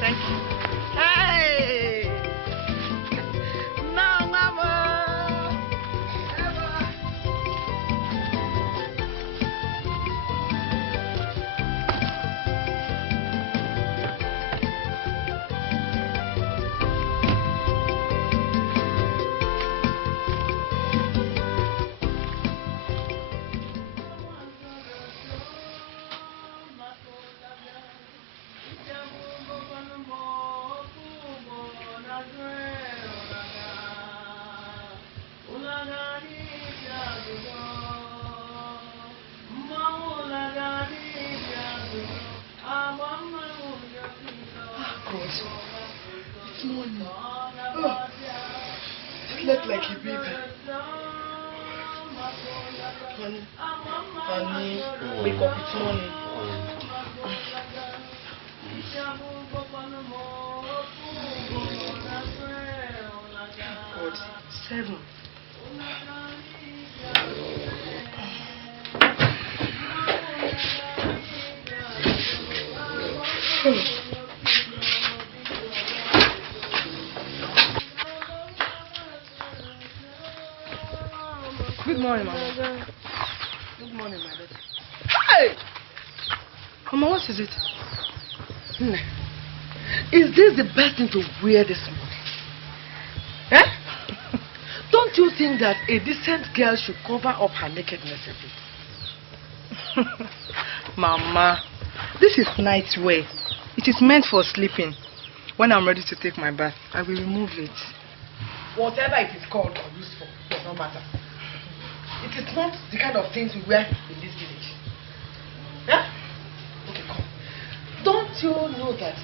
Thank you. Hey! No, Mama! Slept like a baby. Honey, wake up, it's morning. God, 7. Good morning, Mama. Good morning, my daughter. Hey! Mama, what is it? Is this the best thing to wear this morning? Eh? Don't you think that a decent girl should cover up her nakedness a bit? Mama, this is night wear. It is meant for sleeping. When I'm ready to take my bath, I will remove it. Whatever it is called or used for, does not matter. It is not the kind of things we wear in this village. Huh? Okay, come. Don't you know that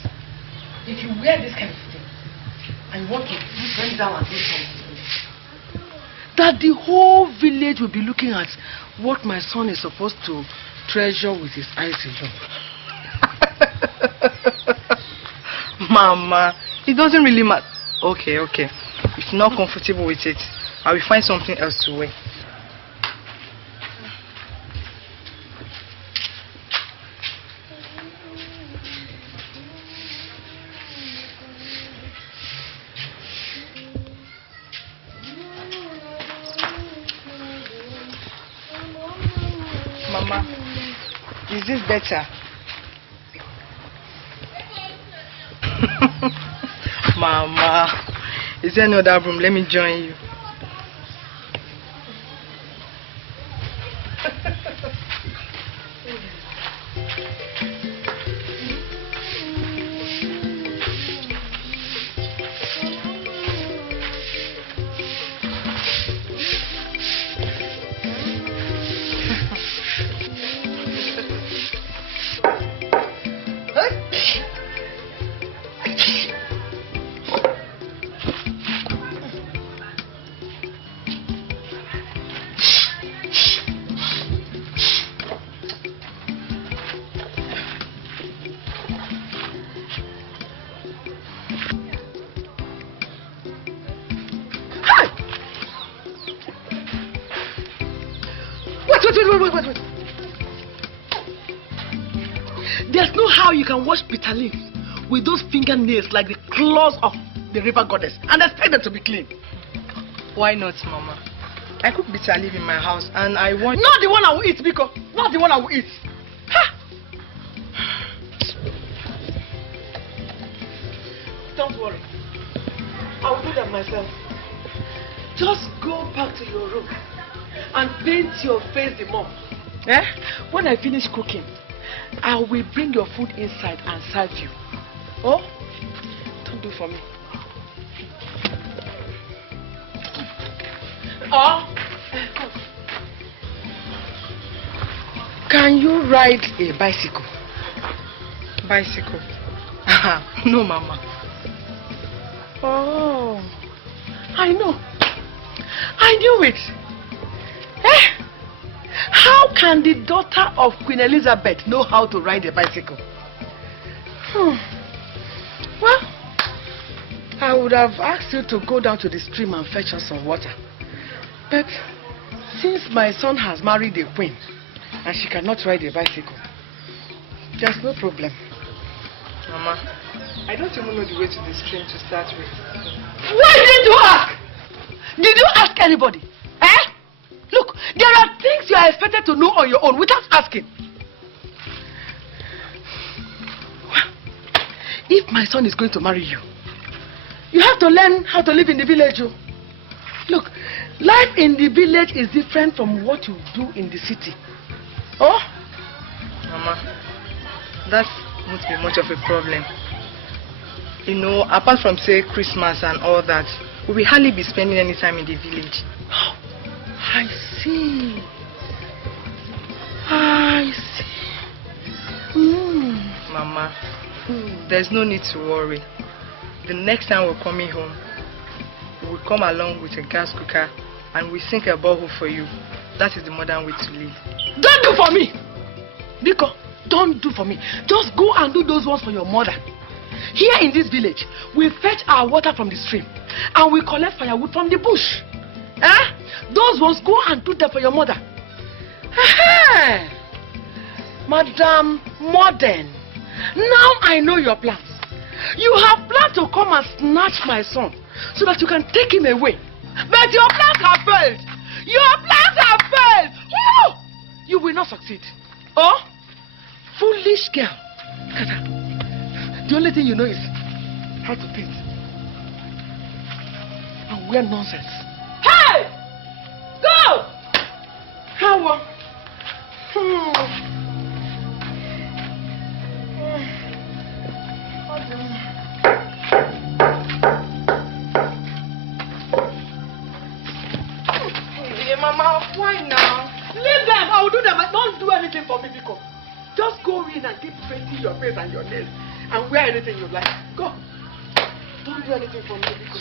if you wear this kind of thing and you want to bend down and do something, that the whole village will be looking at what my son is supposed to treasure with his eyes alone. Mama, it doesn't really matter. Okay. If you're not comfortable with it, I will find something else to wear. Mama, is this better? Mama, is there another room? Let me join you. Wait. There's no how you can wash bitter leaf with those fingernails like the claws of the river goddess and expect them to be clean. Why not, Mama? I cook bitter leaf in my house and I want... Not the one I will eat, Biko. Not the one I will eat. Ha! Don't worry. I will do that myself. Just go back to your room and paint your face the more. When I finish cooking, I will bring your food inside and serve you. Oh? Don't do for me. Oh? Can you ride a bicycle? Bicycle? No, Mama. Oh, I know. I knew it. How can the daughter of Queen Elizabeth know how to ride a bicycle? Well, I would have asked you to go down to the stream and fetch us some water. But since my son has married a queen, and she cannot ride a bicycle, there's no problem. Mama, I don't even know the way to the stream to start with. Why didn't you ask? Did you ask anybody? Eh? Look, there are things you are expected to know on your own without asking. If my son is going to marry you, you have to learn how to live in the village. Look, life in the village is different from what you do in the city. Oh? Mama, that won't be much of a problem. You know, apart from, say, Christmas and all that, we will hardly be spending any time in the village. I see. I see. Mama, there's no need to worry. The next time we're coming home, we will come along with a gas cooker and we sink a borehole for you. That is the modern way to live. Don't do for me! Biko, don't do for me. Just go and do those ones for your mother. Here in this village, we fetch our water from the stream and we collect firewood from the bush. Those ones, go and do them for your mother. Madam Modern, now I know your plans. You have planned to come and snatch my son so that you can take him away. But your plans have failed. Your plans have failed. Woo! You will not succeed. Oh, foolish girl. The only thing you know is how to paint and wear nonsense. Hey! Go! How? Hey, Mama, why now? Leave them. I will do them. Don't do anything for me, Biko. Just go in and keep painting your face and your nails and wear anything you like. Go. Don't do anything for me, Biko.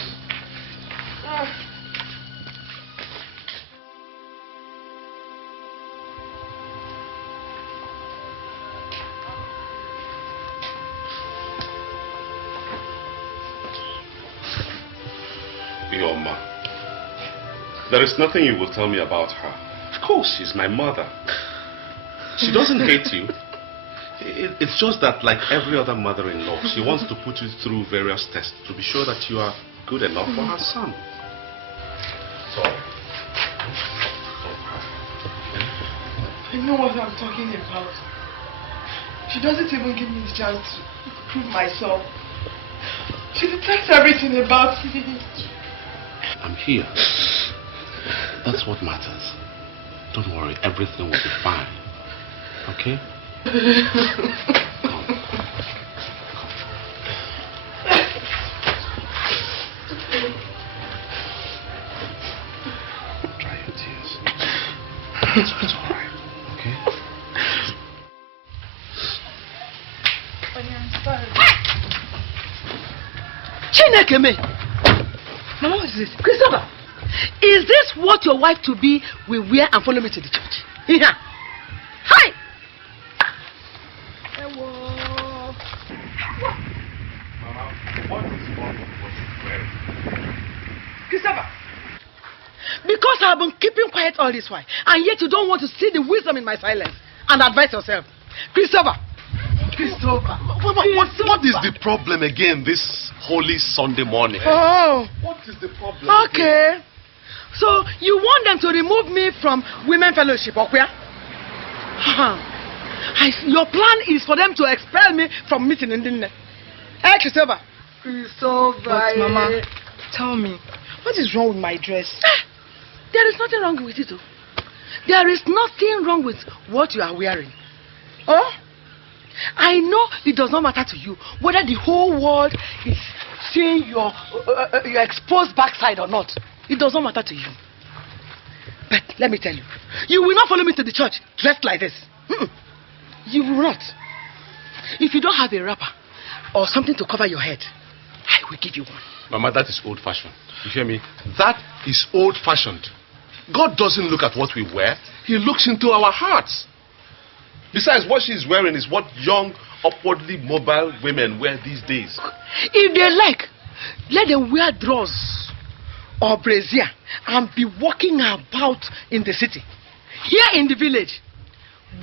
Your ma. There is nothing you will tell me about her. Of course, she's my mother. She doesn't hate you. It's just that, like every other mother-in-law, she wants to put you through various tests to be sure that you are good enough for her son. Sorry. I know what I'm talking about. She doesn't even give me the chance to prove myself. She detects everything about me. I'm here. That's what matters. Don't worry, everything will be fine. Okay? Come. Dry your tears. It's all right. Okay? Chineke me. Mama, what is this? Christopher, is this what your wife to be will wear and follow me to the church? Yeah. Hi. Mama, what is wrong with what you're wearing? Christopher, because I've been keeping quiet all this while, and yet you don't want to see the wisdom in my silence and advise yourself. Christopher. Christopher. What is the problem again this holy Sunday morning? Oh. What is the problem? Okay. Again? So you want them to remove me from Women Fellowship, okay? Your plan is for them to expel me from meeting in the Hey, Christopher. Christopher. But Mama, tell me, what is wrong with my dress? There is nothing wrong with it. There is nothing wrong with what you are wearing. Oh? I know it does not matter to you whether the whole world is seeing your exposed backside or not. It does not matter to you. But let me tell you, you will not follow me to the church dressed like this. You will not. If you don't have a wrapper or something to cover your head, I will give you one. Mama, that is old-fashioned. You hear me? That is old-fashioned. God doesn't look at what we wear. He looks into our hearts. Besides, what she's wearing is what young, upwardly mobile women wear these days. If they like, let them wear drawers or brassiere and be walking about in the city. Here in the village,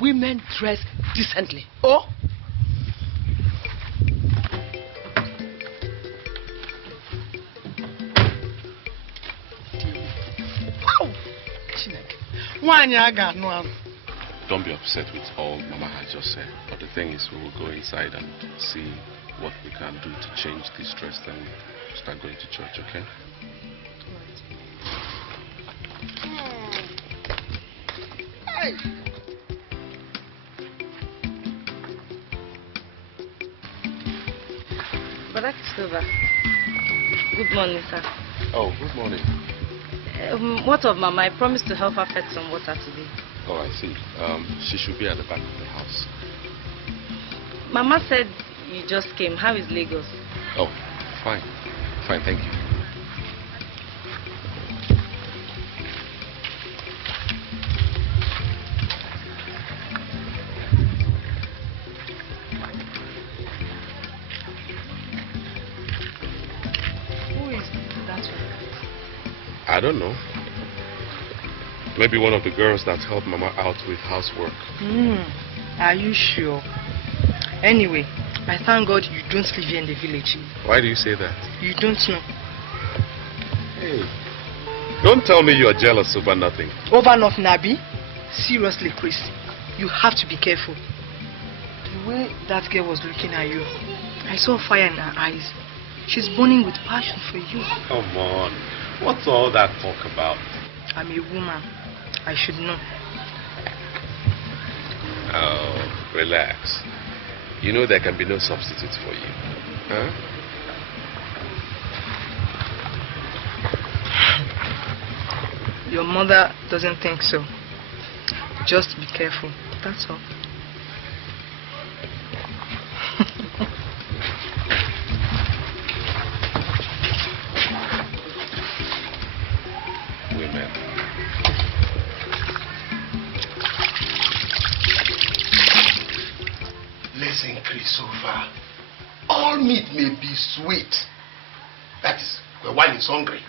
women dress decently. Oh? Don't be upset with all Mama has just said. But the thing is, we will go inside and see what we can do to change this dress, then we'll start going to church, okay? Hey. But that's over. Good morning, sir. Oh, good morning. What of Mama? I promised to help her fetch some water today. Oh, I see. She should be at the back of the house. Mama said you just came. How is Lagos? Oh, fine. Fine, thank you. Who is that one? I don't know. Maybe one of the girls that helped Mama out with housework. Are you sure? Anyway, I thank God you don't live here in the village. Why do you say that? You don't know. Hey, don't tell me you're jealous over nothing. Over nothing, Abby? Seriously, Chris, you have to be careful. The way that girl was looking at you, I saw fire in her eyes. She's burning with passion for you. Come on. What's all that talk about? I'm a woman. I should know. Oh, relax. You know there can be no substitute for you. Huh? Your mother doesn't think so. Just be careful. That's all. Women. Listen, Christopher. All meat may be sweet. That is, when one is hungry.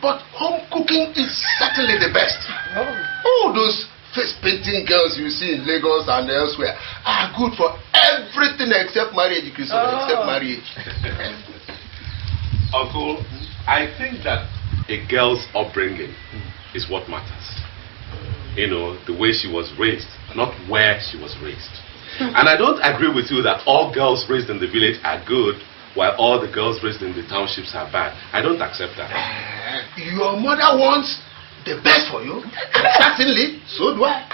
But home cooking is certainly the best. All those face painting girls you see in Lagos and elsewhere are good for everything except marriage, Christopher, except marriage. Uncle, I think that a girl's upbringing is what matters. You know, the way she was raised, not where she was raised. And I don't agree with you that all girls raised in the village are good, while all the girls raised in the townships are bad. I don't accept that. Your mother wants the best for you, and certainly, so do I.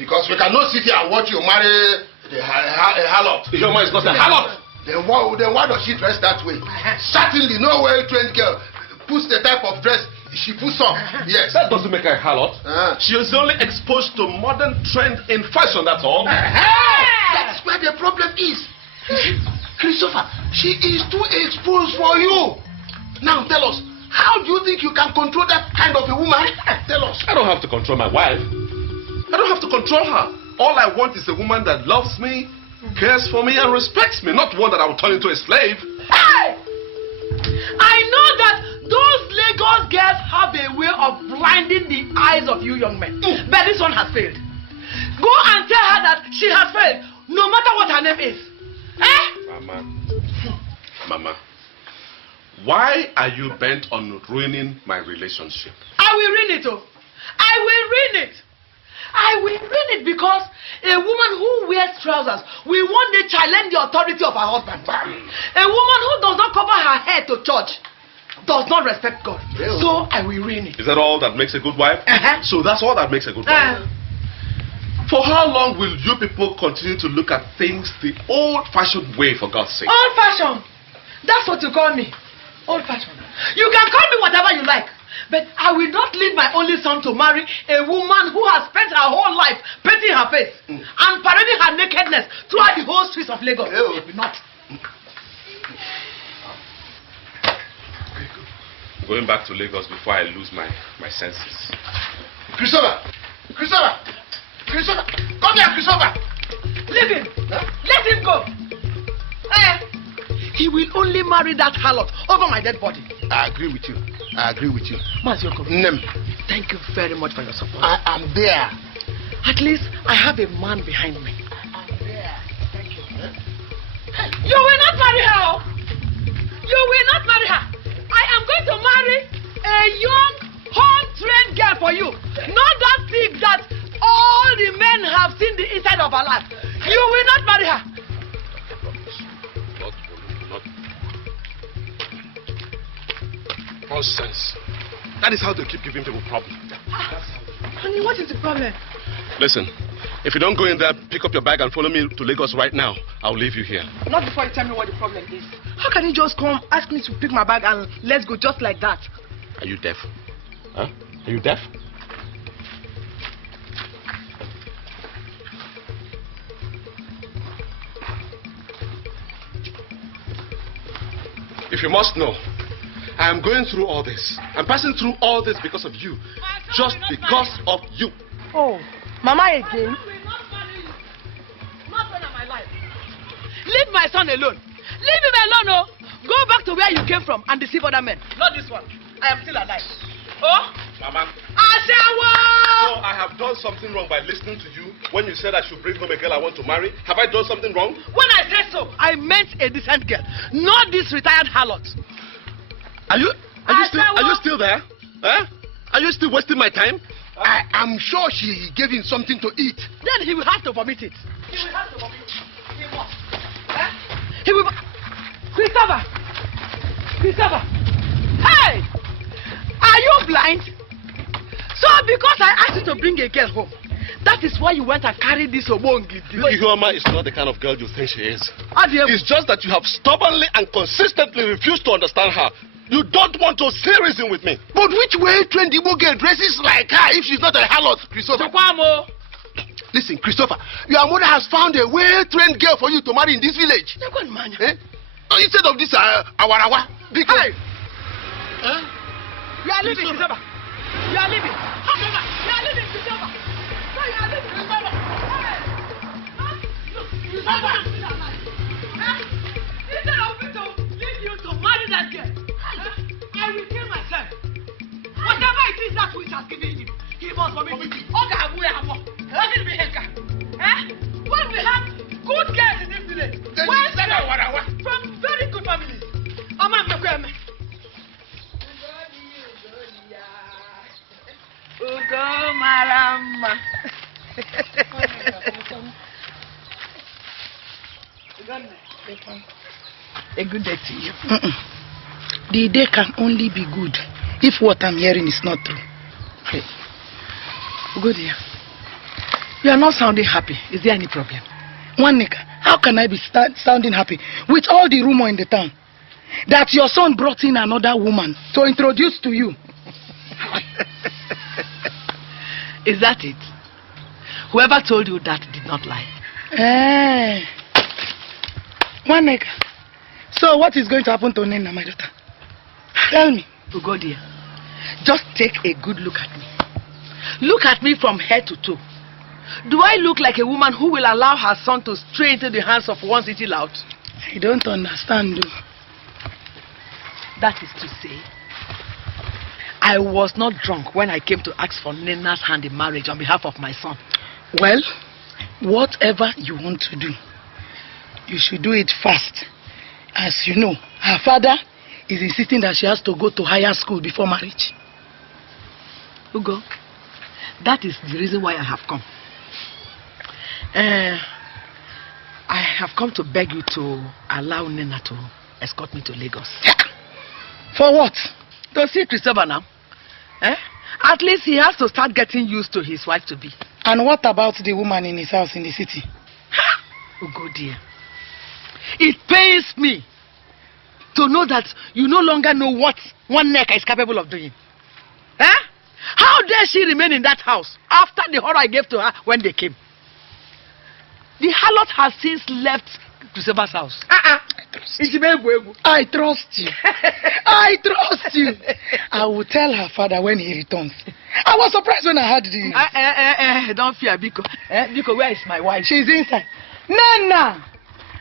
Because we cannot sit here and watch you marry a harlot. Your mother is not a harlot. Then why does she dress that way? Certainly, no well-trained girl puts the type of dress she puts on. Yes. That doesn't make her a harlot. She is only exposed to modern trend in fashion, that's all. That's where the problem is. Christopher, she is too exposed for you. Now tell us, how do you think you can control that kind of a woman? Tell us. I don't have to control my wife. I don't have to control her. All I want is a woman that loves me, cares for me, and respects me, not one that I will turn into a slave. Hey! I know that those Lagos girls have a way of blinding the eyes of you young men. But this one has failed. Go and tell her that she has failed, no matter what her name is. Eh? Mama, why are you bent on ruining my relationship? I will ruin it, oh. I will ruin it. I will ruin it because a woman who wears trousers will one day challenge the authority of her husband. A woman who does not cover her head to church does not respect God. So I will ruin it. Is that all that makes a good wife? So that's all that makes a good wife? For how long will you people continue to look at things the old-fashioned way, for God's sake? Old-fashioned? That's what you call me. Old-fashioned. You can call me whatever you like. But I will not leave my only son to marry a woman who has spent her whole life painting her face and parading her nakedness throughout the whole streets of Lagos. It will not. Going back to Lagos before I lose my senses. Christopher! Christopher! Christopher! Come here, Christopher! Leave him! Let him go! He will only marry that harlot over my dead body. I agree with you. I agree with you. Mazioko, Nem. thank you very much for your support. I am there. At least I have a man behind me. I'm there. Thank you. You will not marry her. You will not marry her. I am going to marry a young, home-trained girl for you. Not that pig that all the men have seen the inside of her life. You will not marry her. Not. Nonsense. That is how they keep giving people problems. Honey, what is the problem? Listen, if you don't go in there, pick up your bag and follow me to Lagos right now, I'll leave you here. Not before you tell me what the problem is. How can you just come, ask me to pick my bag and let's go just like that? Are you deaf? Huh? Are you deaf? If you must know, I am going through all this. I'm passing through all this because of you. Just because of you. Oh, Mama again? Not when I'm alive. Leave my son alone. Leave him alone, oh. Go back to where you came from and deceive other men. Not this one. I am still alive. Oh? Mama. Ashawo! So I have done something wrong by listening to you when you said I should bring home a girl I want to marry. Have I done something wrong? When I said so, I meant a decent girl, not this retired harlot. Are you still there? Huh? Are you still wasting my time? I am sure she gave him something to eat. Then he will have to vomit it. He will have to vomit it. He must. Huh? He will. Christopher! Christopher! Hey! Are you blind? So because I asked you to bring a girl home, that is why you went and carried this obongi. Ihuoma is not the kind of girl you think she is. Adieu. It's just that you have stubbornly and consistently refused to understand her. You don't want to see reason with me. But which way-trained Igbo girl dresses like her if she's not a harlot, Christopher? Listen, Christopher, your mother has found a well-trained girl for you to marry in this village. Eh? So instead of this awarawa, because... Hey! Huh? You are leaving, Christopher. You are leaving. You are leaving, Christopher. No, you are leaving, Christopher. Hey! Huh? Look, Christopher. Instead of me to leave you to marry that girl, I will kill myself. Whatever it is that which has given him, he must vomit it. When we have good girls in this village, from very good families. Ugo Marama. A good day to you. The day can only be good if what I'm hearing is not true. Hey. Good dear. You are not sounding happy. Is there any problem? One nigga, how can I be sounding happy with all the rumor in the town that your son brought in another woman to introduce to you? Is that it? Whoever told you that did not lie. One nigga. So what is going to happen to Nena, my daughter? Tell me. Ugo dear, just take a good look at me. Look at me from head to toe. Do I look like a woman who will allow her son to stray into the hands of one city lout? I don't understand you. That is to say, I was not drunk when I came to ask for Nena's hand in marriage on behalf of my son. Well, whatever you want to do, you should do it fast. As you know, her father is insisting that she has to go to higher school before marriage. Ugo, that is the reason why I have come. I have come to beg you to allow Nena to escort me to Lagos. For what? To see Christopher now. At least he has to start getting used to his wife to be. And what about the woman in his house in the city? Ugo dear, it pains me to know that you no longer know what one neck is capable of doing. How dare she remain in that house after the horror I gave to her when they came? The harlot has since left Christopher's house. I trust you. I trust you. I will tell her father when he returns. I was surprised when I heard the... Don't fear, Biko. Biko, where is my wife? She's inside. Nana!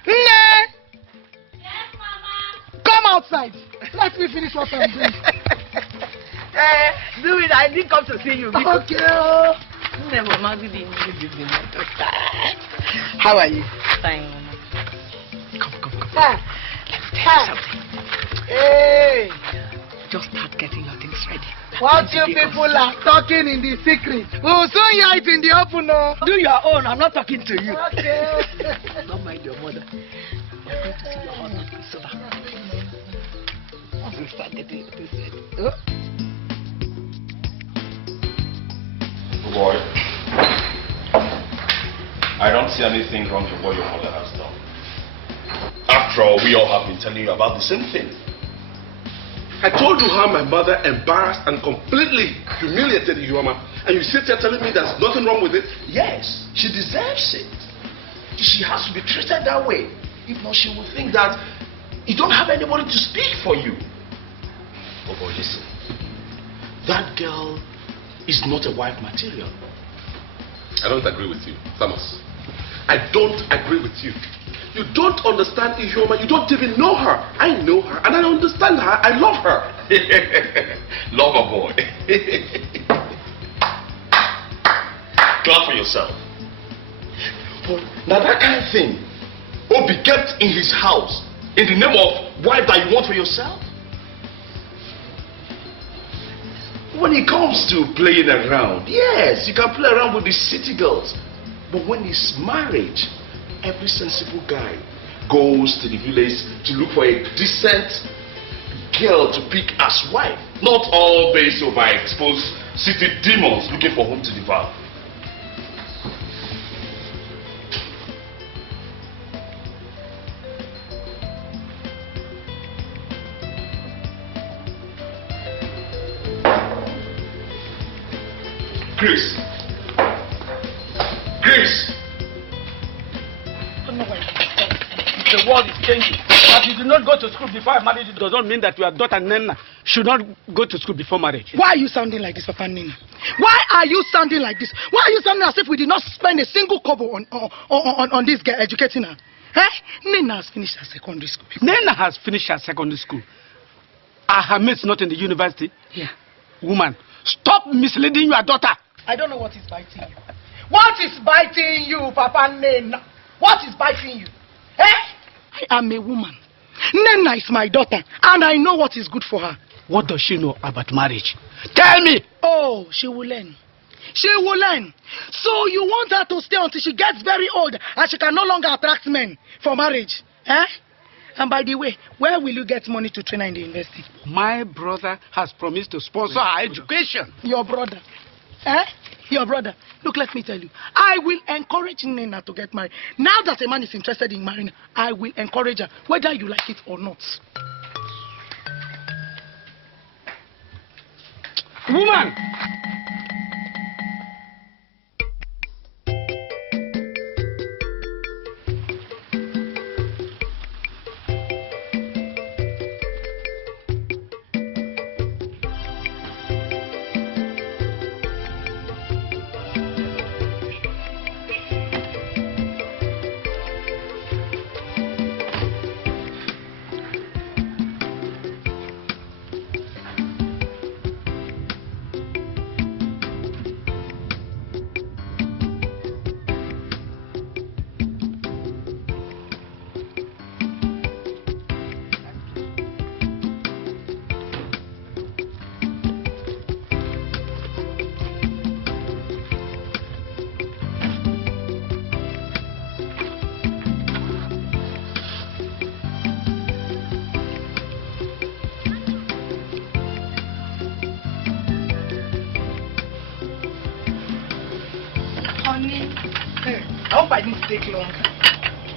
Nana! Yes, Mama. Come outside. Let me finish what I'm doing. Do it. I didn't come to see you, Biko. Okay. How are you? Fine, Mama. Come. Let me tell you something. Hey! Just start getting your things ready. What you people are talking in the secret? We'll soon hear it in the open. No? Do your own. I'm not talking to you. Okay. Don't mind your mother. You're going to see your husband in sober. We'll start getting your things ready. Oh. Boy, I don't see anything wrong with what your mother has done. After all, we all have been telling you about the same thing. I told you how my mother embarrassed and completely humiliated Ihuoma, and you sit here telling me there's nothing wrong with it? Yes, she deserves it. She has to be treated that way. If not, she will think that you don't have anybody to speak for you. Oh boy, listen. That girl is not a wife material. I don't agree with you, Thomas. I don't agree with you. You don't understand Ihuoma. You don't even know her. I know her and I understand her. I love her. Love her, boy. Clap for yourself. But now that kind of thing will be kept in his house in the name of wife that you want for yourself. When it comes to playing around, yes, you can play around with the city girls. But when it's marriage, every sensible guy goes to the village to look for a decent girl to pick as wife. Not all based over exposed city demons looking for whom to devour. Chris. The world is changing. That you did not go to school before I married you does not mean that your daughter Nena should not go to school before marriage. Why are you sounding like this, Papa Nena? Why are you sounding like this? Why are you sounding as if we did not spend a single kobo on this girl educating her? Nena has finished her secondary school. Nena has finished her secondary school. Are her mates not in the university? Yeah. Woman, stop misleading your daughter. I don't know what is biting you. What is biting you, Papa Nena? What is biting you? I am a woman. Nena is my daughter, and I know what is good for her. What does she know about marriage? Tell me! Oh, she will learn. She will learn. So you want her to stay until she gets very old and she can no longer attract men for marriage? And by the way, where will you get money to train her in the university? My brother has promised to sponsor her education. Your brother? Your brother? Look, let me tell you. I will encourage Nena to get married. Now that a man is interested in marrying, I will encourage her, whether you like it or not. Woman! I hope I didn't take long.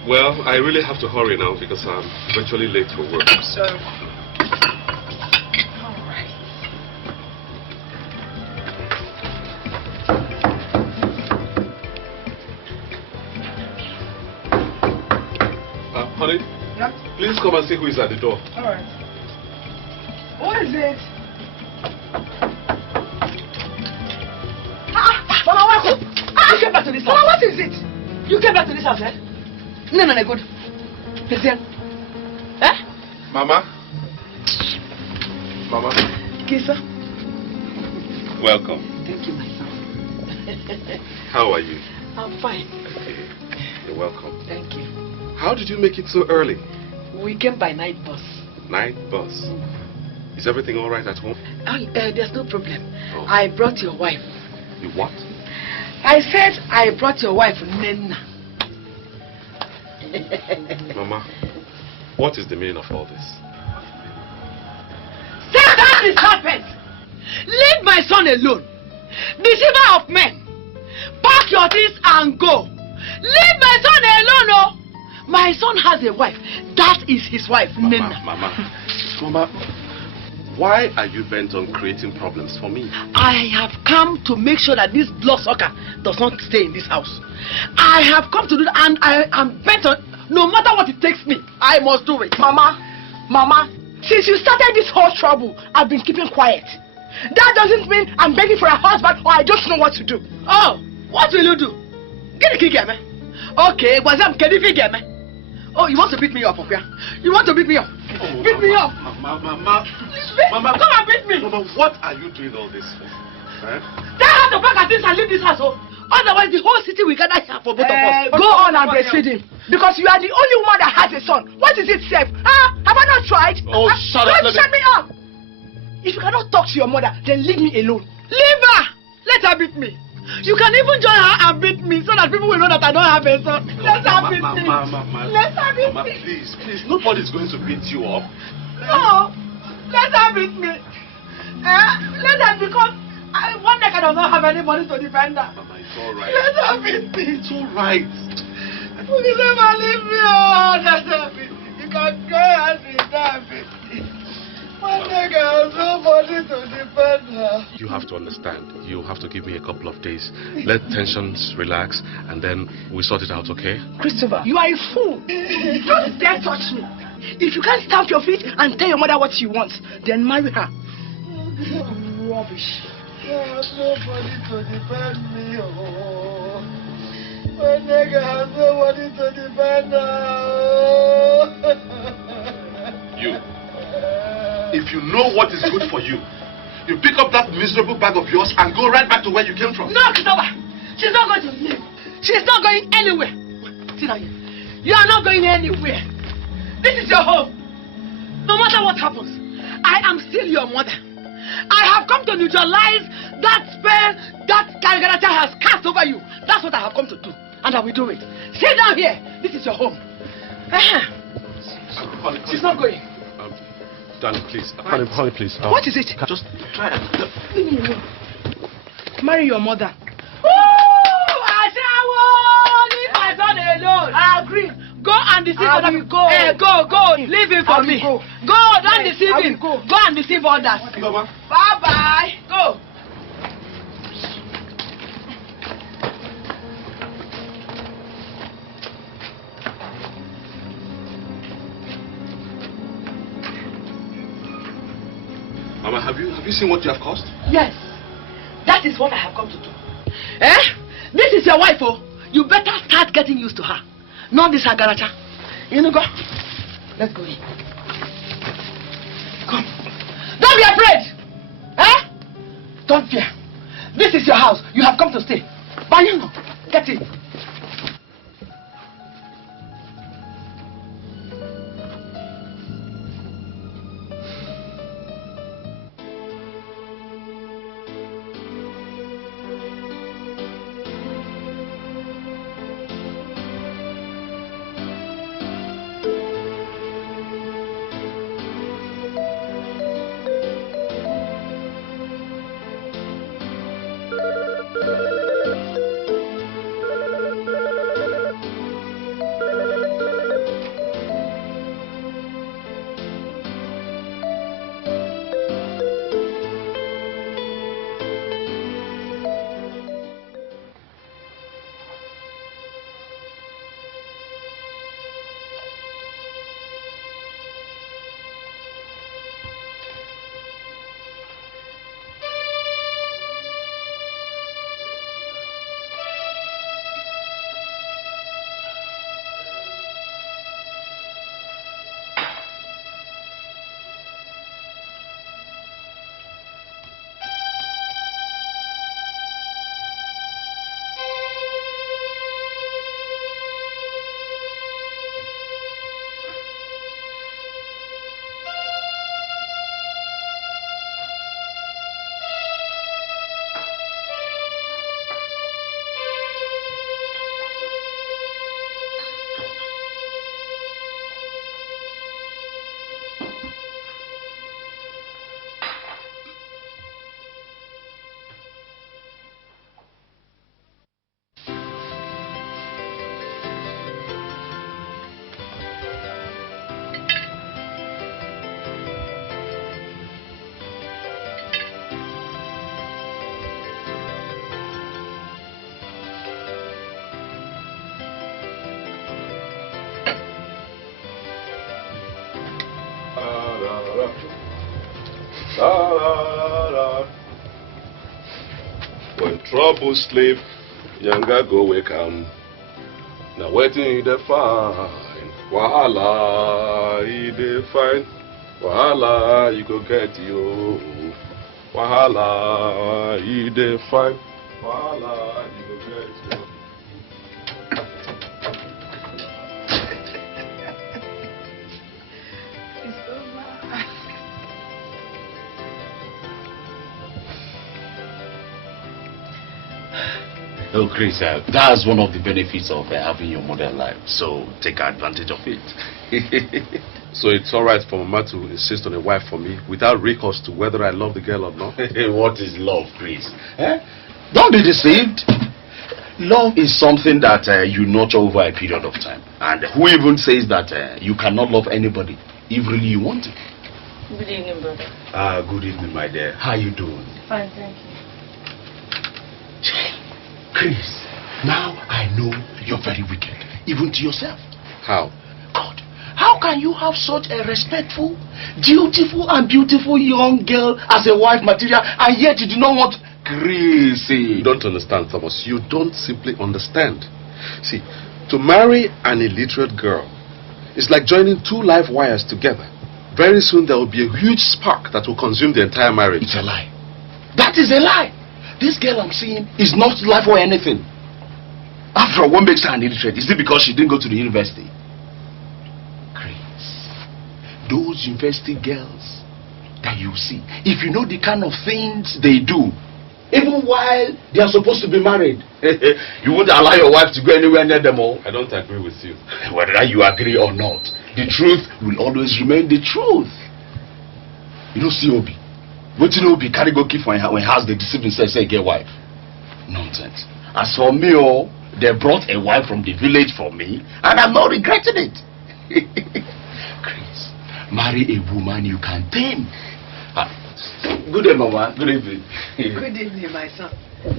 Well, I really have to hurry now because I'm virtually late for work. I'm sorry. Honey? Yeah? Please come and see who is at the door. Alright. Who is it? Mama, what? You came back to this house. Mama, what is it? You came back to this house, No, good. Listen. Mama? Mama? Kisa? Welcome. Thank you, my son. How are you? I'm fine. Okay. You're welcome. Thank you. How did you make it so early? We came by night bus. Night bus. Is everything all right at home? There's no problem. Oh. I brought your wife. You what? I said I brought your wife, Nenna. Mama, what is the meaning of all this? Say that is happened! Leave my son alone. Deceiver of men. Pack your things and go. Leave my son alone, oh! My son has a wife. That is his wife, Nenna. Mama, why are you bent on creating problems for me? I have come to make sure that this bloodsucker does not stay in this house. I have come to do that, and I am bent on, no matter what it takes me, I must do it. Mama, since you started this whole trouble, I've been keeping quiet. That doesn't mean I'm begging for a husband or I don't know what to do. Oh, what will you do? Get the key, me. Okay, was I'm getting me. Oh, you want to beat me up, okay? You want to beat me up? Oh, beat me up. Mama, come and beat me. Mama, what are you doing all this for? Huh? Tell her to pack her things and leave this house, oh. Otherwise, the whole city will gather here for both of us. Go on and breastfeed him. Because you are the only woman that has a son. What is it, safe? Have I not tried? Oh, shut up. Don't shut me up. If you cannot talk to your mother, then leave me alone. Leave her. Let her beat me. You can even join her and beat me so that people will know that I don't have a son. Let her beat me. Let her beat me. Please, nobody's going to beat you up. No. Let her beat me. Let her because one day I does not have anybody to defend her. Mama, it's all right. Let her beat me. It's all right. Please never leave me. Oh, let her beat me. You can go and beat me. One day I has nobody to defend her. You have to understand. You have to give me a couple of days. Let tensions relax, and then we sort it out, okay? Christopher, you are a fool. Don't dare touch me. If you can't stamp your feet and tell your mother what she wants, then marry her. Rubbish. There's nobody to defend me. Oh. One day I has nobody to defend her. You. If you know what is good for you, you pick up that miserable bag of yours and go right back to where you came from. No, Christopher. She's not going to leave. She's not going anywhere. Sit down here. You are not going anywhere. This is your home. No matter what happens, I am still your mother. I have come to neutralize that spell that Karagaracha has cast over you. That's what I have come to do. And I will do it. Sit down here. This is your home. She's not going. Darling, please. Honey, please. What is it? Just try and... Leave me alone. Marry your mother. Leave my son alone. I agree. Go and deceive other people. Go. Leave him for me. Go. Don't deceive him. Go and deceive others. Mama. Bye-bye. Go. Mama, have you seen what you have caused? Yes. That is what I have come to do. This is your wife, oh. You better start getting used to her. Not this Agaracha. You know, go. Let's go in. Come. Don't be afraid. Don't fear. This is your house. You have come to stay. But you know, get in. trouble sleep, younger go wake now waiting the fine, wahala the fine, wahala you go get you, wahala the fine, wahala you go get you. Oh, Chris, that's one of the benefits of having your modern life. So take advantage of it. So it's alright for Mama to insist on a wife for me without recourse to whether I love the girl or not? What is love, Chris? Don't be deceived. Love is something that you nurture over a period of time. And who even says that you cannot love anybody if really you want to? Good evening, brother. Good evening, my dear. How you doing? Fine, thank you. Chris, now I know you're very wicked, even to yourself. How? God, how can you have such a respectful, dutiful and beautiful young girl as a wife material, and yet you do not want Chris? You don't understand, Thomas. You don't simply understand. See, to marry an illiterate girl is like joining two live wires together. Very soon there will be a huge spark that will consume the entire marriage. It's a lie. That is a lie. This girl I'm seeing is not life or anything. After all, what makes her an illiterate? Is it because she didn't go to the university? Chris, those university girls that you see, if you know the kind of things they do, even while they are supposed to be married, you won't allow your wife to go anywhere near them all. I don't agree with you. Whether you agree or not, the truth will always remain the truth. You don't see Obi. What you know, be carry go keep when house they deceive themselves say get wife. Nonsense. As for me, they brought a wife from the village for me, and I'm not regretting it. Chris, marry a woman you can tame. Good day, Mama. Good evening. Good evening, my son.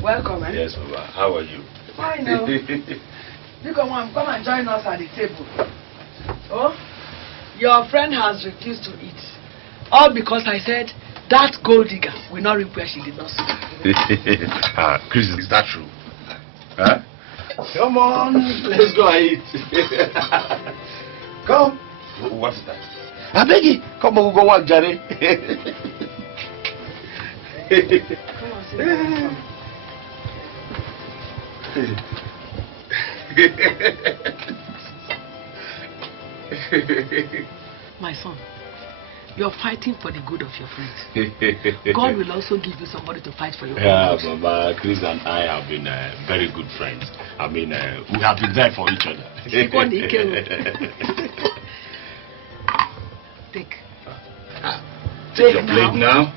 Welcome, eh? Yes, Mama. How are you? I know. You come and join us at the table. Oh, your friend has refused to eat. All because I said that gold digger will not reap where she did not sow. Chris, is that true? Huh? Come on, let's go and eat. Come. What is that? I beg you. Come on, we'll go walk, Johnny. Come on, sit down. My son, you're fighting for the good of your friends. God will also give you somebody to fight for your friends. Yeah, Mama, Chris and I have been very good friends. I mean, we have been there for each other. Take. Take your plate now.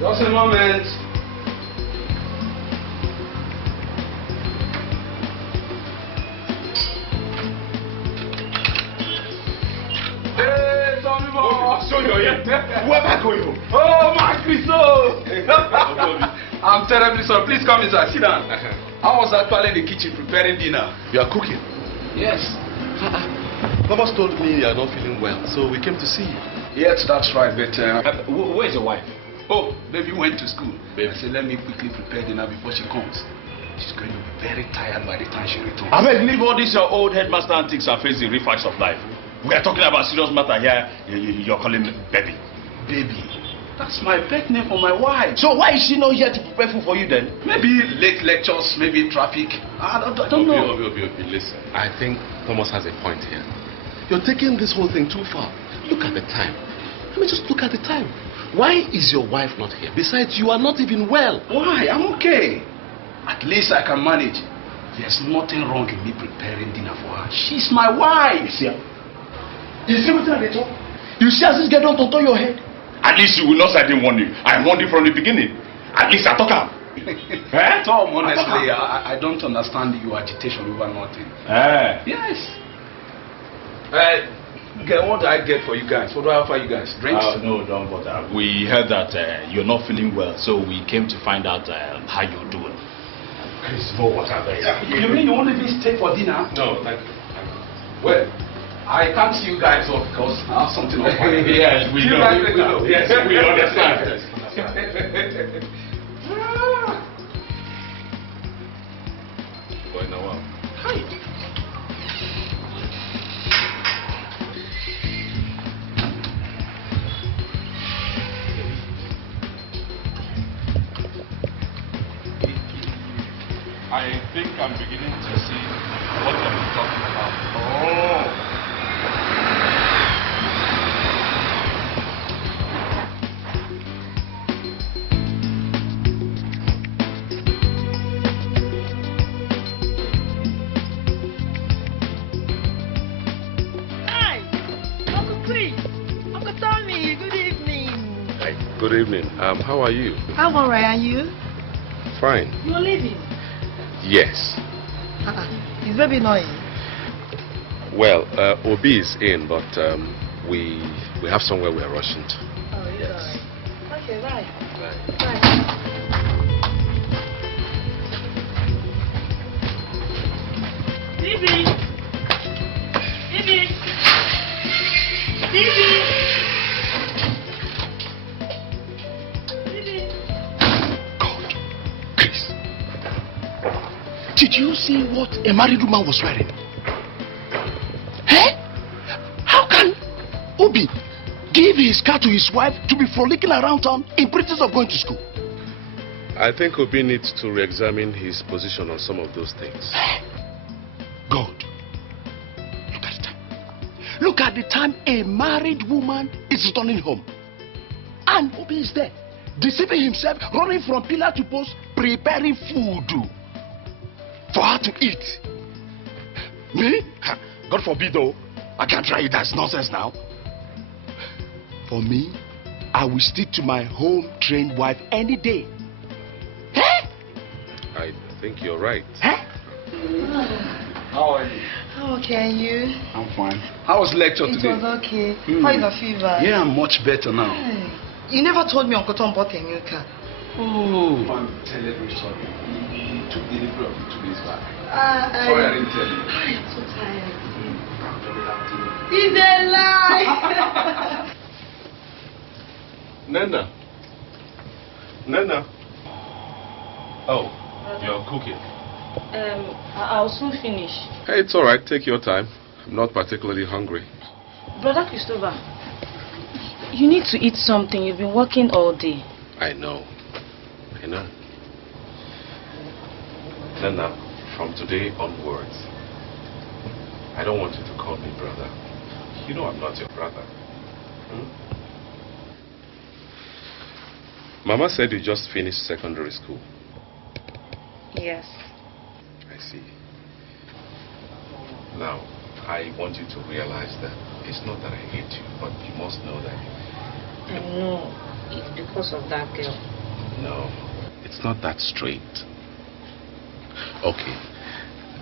Just a moment. Hey, Tommy Boy. So you're here. Where am I going home? Oh, my Christo. I'm terribly sorry. Please come inside. Sit down. I was actually in the kitchen preparing dinner. You are cooking. Yes. Thomas told me you are not feeling well, so we came to see you. Yes, that's right. But where's your wife? Oh, baby went to school. Baby. I said, let me quickly prepare dinner before she comes. She's going to be very tired by the time she returns. I mean, leave all these your old headmaster antics and face the real facts of life. We are talking about serious matter here. You're calling me baby. Baby, That's my pet name for my wife. So why is she not here to prepare food for you then? Maybe late lectures, maybe traffic. I don't know. Obi, listen. I think Thomas has a point here. You're taking this whole thing too far. Look at the time. I mean, just look at the time. Why is your wife not here? Besides, you are not even well. Why? I'm okay. At least I can manage. There's nothing wrong in me preparing dinner for her. She's my wife. You see what I talk? You see as this get on to turn your head? At least you will not say I didn't warn you. I warned you from the beginning. At least I talk her. Tom, honestly, I don't understand your agitation over nothing. Yes. What do I get for you guys? What do I offer you guys? Drinks? No, don't bother. We heard that you're not feeling well, so we came to find out how you're doing. Chris, no water there. You mean you won't even stay for dinner? No, thank you. Well, I can't see you guys off because I have something on my Yes, we know. Yes, we understand. Boy, now, hi. I think I'm beginning to see what you're talking about. Oh. Good evening. How are you? I'm alright, and you? Fine. You're leaving? Yes. Is baby not in? Well, Obi is in, but we have somewhere we're rushing to. Oh, yes. Alright. Okay, bye. Bye. Bibi! Bibi! Bibi! Did you see what a married woman was wearing? Eh? How can Obi give his car to his wife to be frolicking around town in pretense of going to school? I think Obi needs to re-examine his position on some of those things. God, look at the time. Look at the time a married woman is returning home. And Obi is there, deceiving himself, running from pillar to post, preparing food for her to eat. Me? God forbid though. I can't try it. That's nonsense now. For me, I will stick to my home-trained wife any day. Eh? I think you're right. Eh? How are you? Okay, and you? I'm fine. How was lecture today? It was okay. How is the fever? Yeah, I'm much better now. Hey. You never told me Uncle Tom bought a new car. Oh, I'm terribly sorry. He took delivery of it 2 days back. Sorry I didn't tell you. I'm so tired. It's a lie! Nana. Oh, you're cooking. I'll soon finish. Hey, it's all right. Take your time. I'm not particularly hungry. Brother Christopher, you need to eat something. You've been working all day. I know. Nana, from today onwards, I don't want you to call me brother. You know I'm not your brother. Mama said you just finished secondary school. Yes. I see. Now, I want you to realize that it's not that I hate you, but you must know that. I know. It's because of that girl. No, it's not that straight. Okay.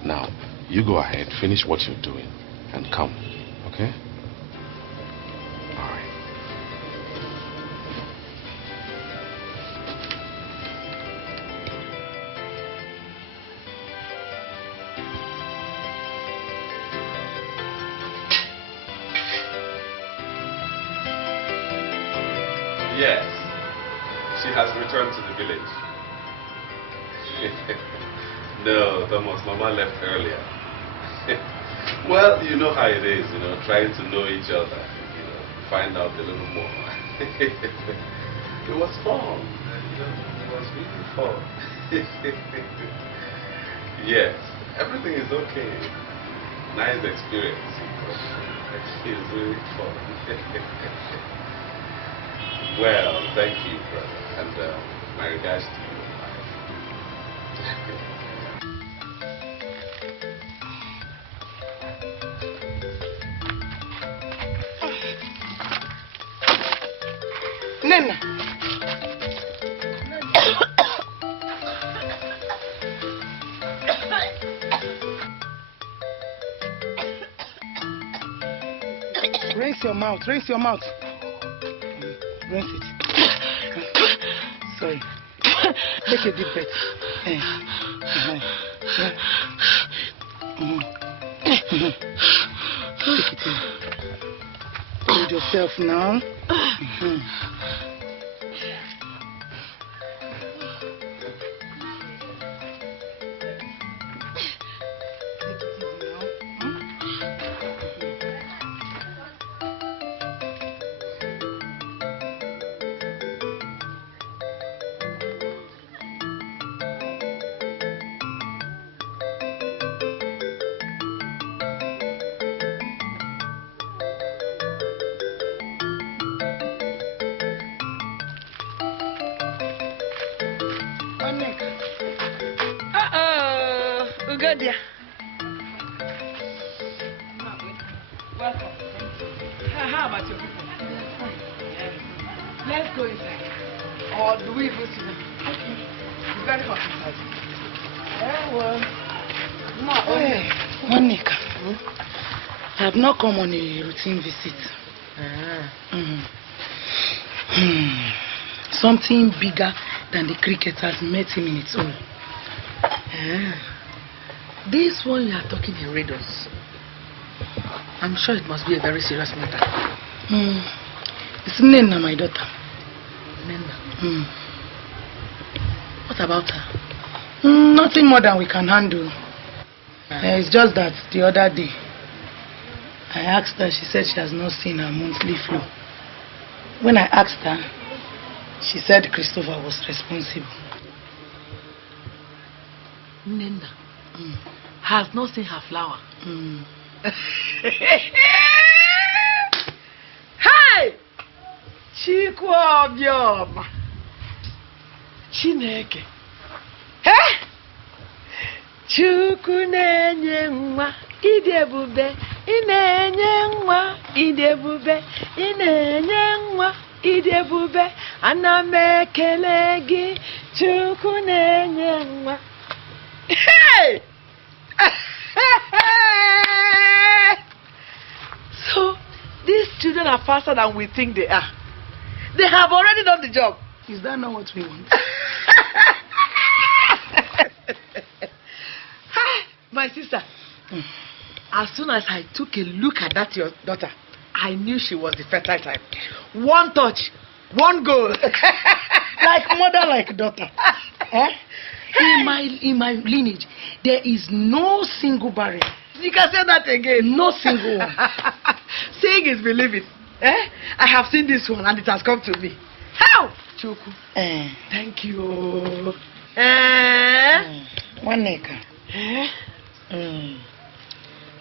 Now, you go ahead, finish what you're doing, and come. Okay? All right. Yes. She has returned to the village. No, Thomas, Mama left earlier. Well, you know how it is, trying to know each other, find out a little more. It was fun. It was really fun. Yes, everything is okay. Nice experience. It was really fun. Well, thank you, brother. And my regards to you. Nena. Rinse your mouth. Rinse your mouth. Rinse it. Sorry. Take a deep breath. Take it in. Hold yourself now. Dear. Welcome. How about your people? Let's go inside. Or do we even sit down? Okay. It's very hot inside. Yeah, well. Hey, Monica. I have not come on a routine visit. Something bigger than the cricket has met him in its own. This one you are talking in riddles. I'm sure it must be a very serious matter. It's Nena, my daughter. Nena? What about her? Nothing more than we can handle. It's just that the other day, I asked her, she said she has not seen her monthly flow. When I asked her, she said Christopher was responsible. Nena has not seen her flower. Hey! Chikwobioma. Chineke. Hey! Chukwu na-enye nwa ịdị ebube, ị na-enye nwa ịdị ebube, ị na-enye nwa ịdị ebube, ana m ekele gị Chukwu na-enye nwa. Hey! So these children are faster than we think they are. They have already done the job. Is that not what we want? My sister, as soon as I took a look at that your daughter, I knew she was the fertile type. One touch, one goal. Like mother, like daughter. In my lineage, there is no single barrier. You can say that again. No single one. Seeing is believing. I have seen this one and it has come to me. How? Choku. Thank you. One acre.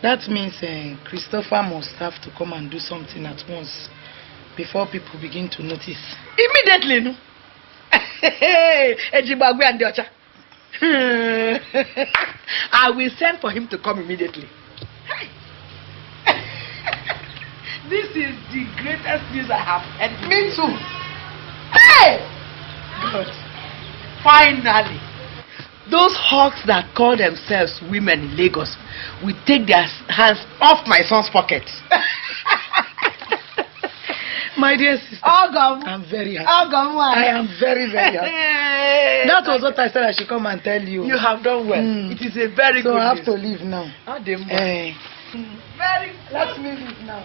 That means Christopher must have to come and do something at once before people begin to notice. Immediately, no? Ejibagwe and Diocha. I will send for him to come immediately. This is the greatest news I have heard. Me too. Hey! God. Finally, those hawks that call themselves women in Lagos will take their hands off my son's pockets. My dear sister, I'm very happy. I am very, very happy. That was what I said I should come and tell you. You have done well. It is a very good So I have news. to leave now. Very. Let's leave it now.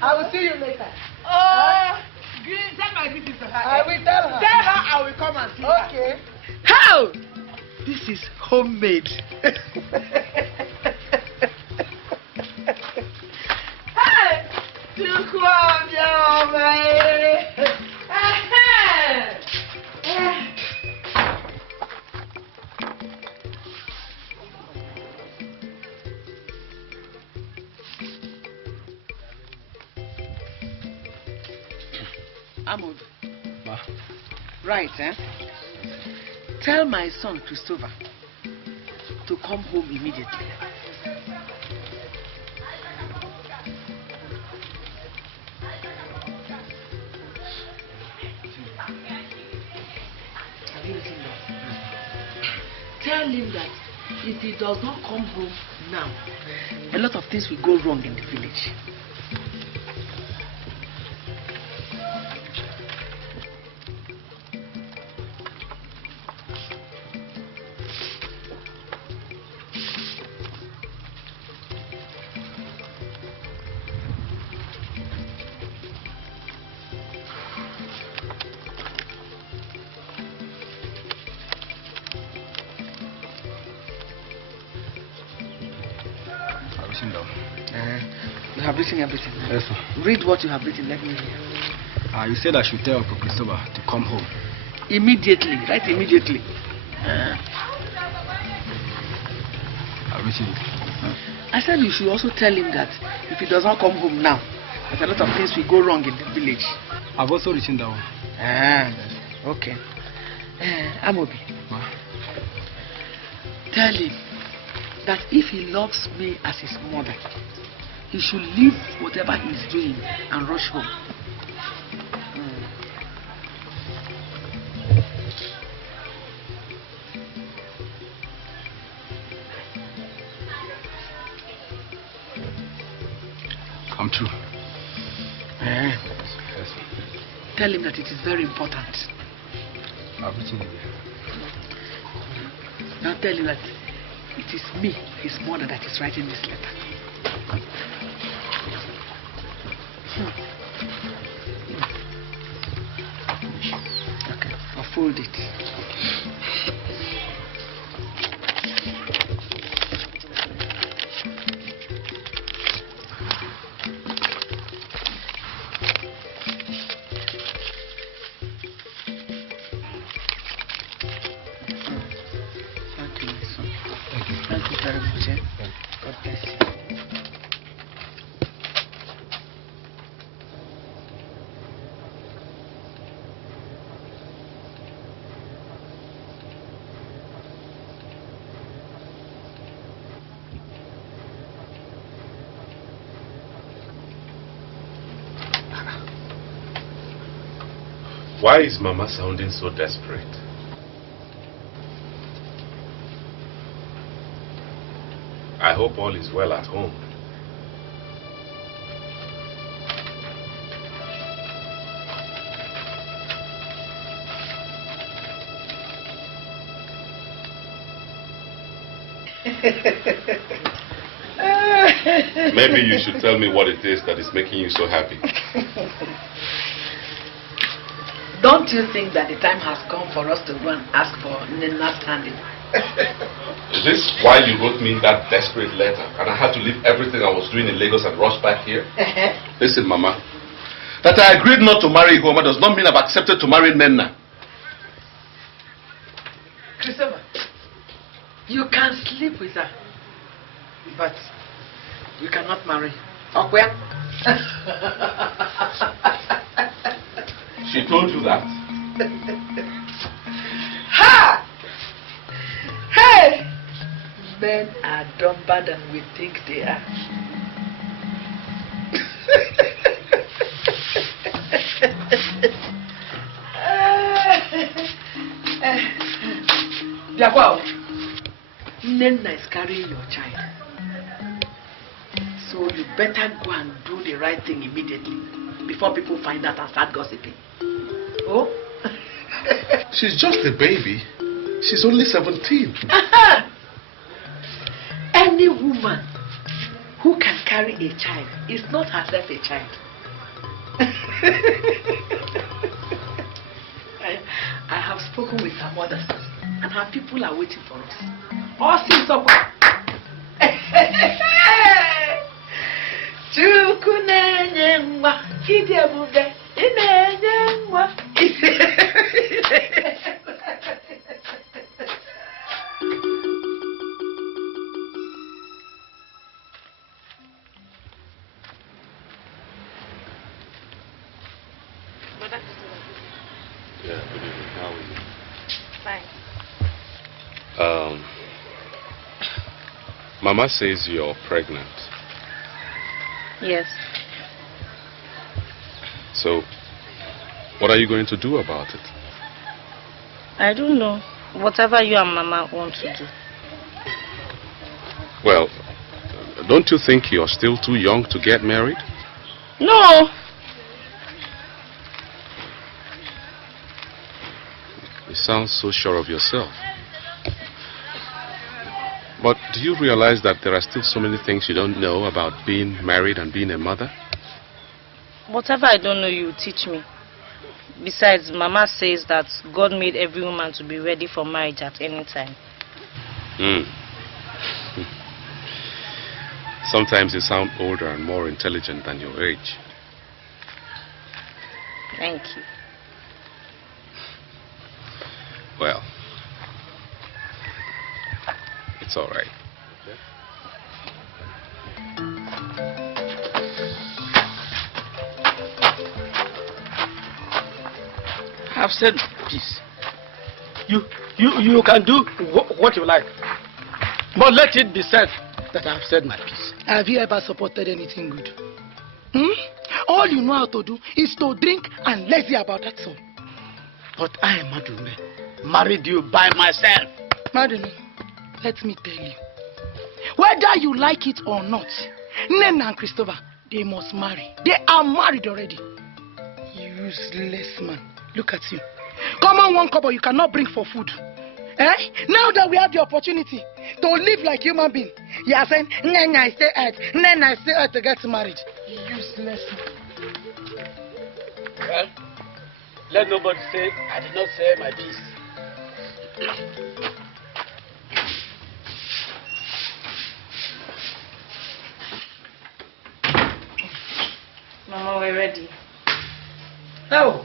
I will see you later. Tell my sister to her. I will tell her. Tell her I will come and see her. Okay. How? This is homemade. Hey! Amod. Ma. Right, eh? Tell my son, Christopher, to come home immediately. Have you written that? Tell him that if he does not come home now, a lot of things will go wrong in the village. You have written everything. Yes, sir. Read what you have written. Let me hear. You said I should tell Uncle Christopher to come home. Immediately. Right? Immediately. I've written it. I said you should also tell him that if he does not come home now, there's a lot of things will go wrong in the village. I've also written that one. Okay. Amobi. Ma. Tell him that if he loves me as his mother, he should leave whatever he's doing and rush home. Come true. Yes. Tell him that it is very important. I've written it. Now tell him that it is me, his mother, that is writing this letter. Okay, I'll fold it. Thank you very much. God bless you. Why is Mama sounding so desperate? I hope all is well at home. Maybe you should tell me what it is that is making you so happy. Don't you think that the time has come for us to go and ask for Nina's standing? Is this why you wrote me that desperate letter and I had to leave everything I was doing in Lagos and rush back here? Listen, Mama, that I agreed not to marry Homa does not mean I've accepted to marry Nenna. Christopher, you can sleep with her, but you cannot marry. Okay? She told you that? Ha! Hey! Men are dumber than we think they are. Wow. Nenna is carrying your child. So you better go and do the right thing immediately before people find out and start gossiping. Oh? She's just a baby. She's only 17. Any woman who can carry a child is not herself a child. I have spoken with her mother, and her people are waiting for us. All since of Brother. Yeah, good evening. How are you? Fine. Mama says you're pregnant. Yes. So, what are you going to do about it? I don't know. Whatever you and Mama want to do. Well, don't you think you're still too young to get married? No. You sound so sure of yourself. But do you realize that there are still so many things you don't know about being married and being a mother? Whatever I don't know, you teach me. Besides, Mama says that God made every woman to be ready for marriage at any time. Sometimes you sound older and more intelligent than your age. Thank you. Well, it's all right. I've said peace. You can do what you like. But let it be said that I have said my piece. Have you ever supported anything good? All you know how to do is to drink and lazy about that song. But I, Madume, married you by myself. Madume, let me tell you. Whether you like it or not, Nena and Christopher, they must marry. They are married already. Useless man. Look at you. Come on, one couple you cannot bring for food. Now that we have the opportunity to live like human beings, you are saying, Nena, I stay out to get married. Useless. Well, let nobody say I did not say my piece. Mama, we're ready. Oh.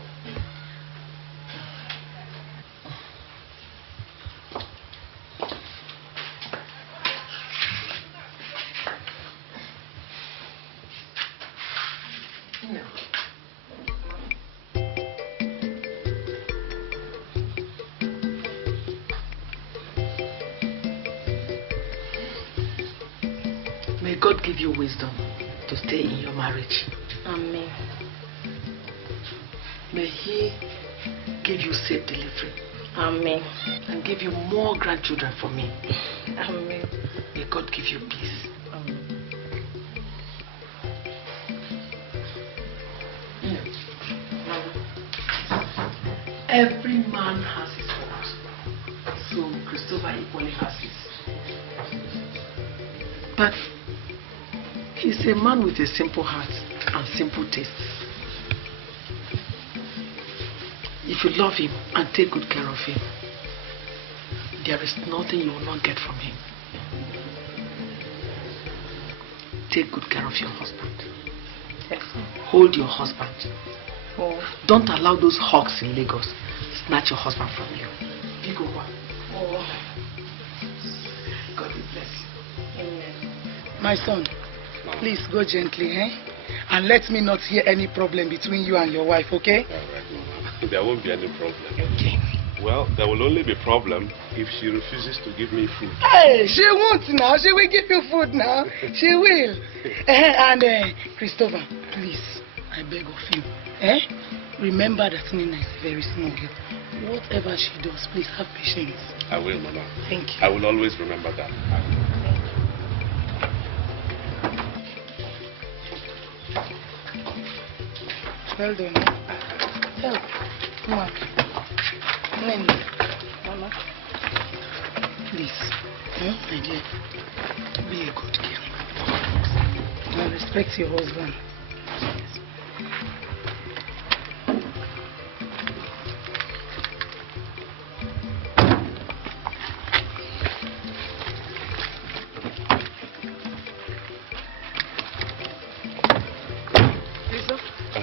May God give you wisdom to stay in your marriage. Amen. May He give you safe delivery. Amen. And give you more grandchildren for me. Amen. May God give you peace. Amen. Every man has his fault. So Christopher equally has his. But he's a man with a simple heart and simple tastes. If you love him and take good care of him, there is nothing you will not get from him. Take good care of your husband. Yes. Hold your husband. Oh. Don't allow those hawks in Lagos snatch your husband from you. Big over. Oh. God will bless you. Amen. My son, please go gently, and let me not hear any problem between you and your wife, okay? All right, Mama. There won't be any problem. Okay. Well, there will only be problem if she refuses to give me food. Hey, she won't now. She will give you food now. She will. And Christopher, please, I beg of you. Remember that Nina is a very small girl. Whatever she does, please have patience. I will, Mama. Thank you. I will always remember that. Well done. Help. Mark. Nene. Mama. Please. My dear. Be a good girl. And respect your husband.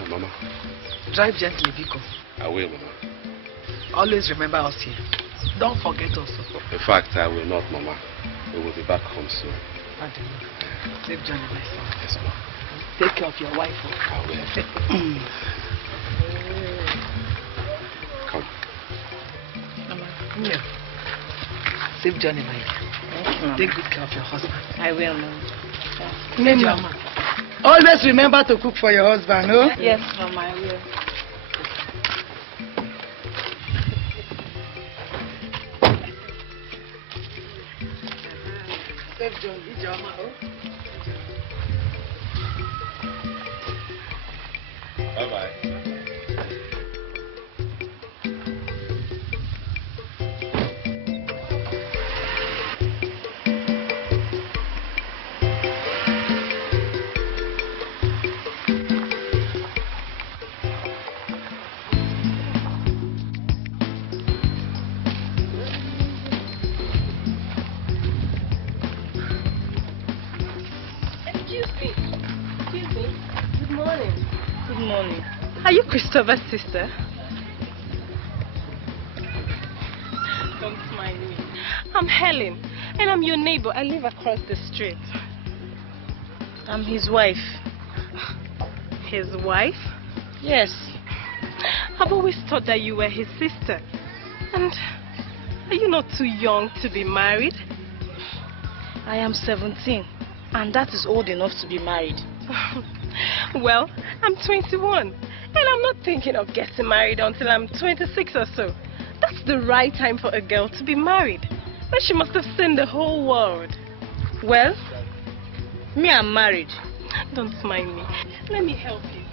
Mama. Drive gently, Biko. I will, Mama. Always remember us here. Don't forget us. In fact, I will not, Mama. We will be back home soon. Safe journey, my son. Yes, Mama. Take care of your wife. I will. Yeah. Save Johnny, my dear. Take good care of your husband. I will, Mama. Mama. Always remember to cook for your husband, no? Yes, Mama, I will. Save Johnny, Mama. Bye-bye. Are you Christopher's sister? Don't mind me. I'm Helen, and I'm your neighbor. I live across the street. I'm his wife. His wife? Yes. I've always thought that you were his sister. And are you not too young to be married? I am 17, and that is old enough to be married. Well, I'm 21. And I'm not thinking of getting married until I'm 26 or so. That's the right time for a girl to be married. But she must have seen the whole world. Well, me, I'm married. Don't mind me. Let me help you.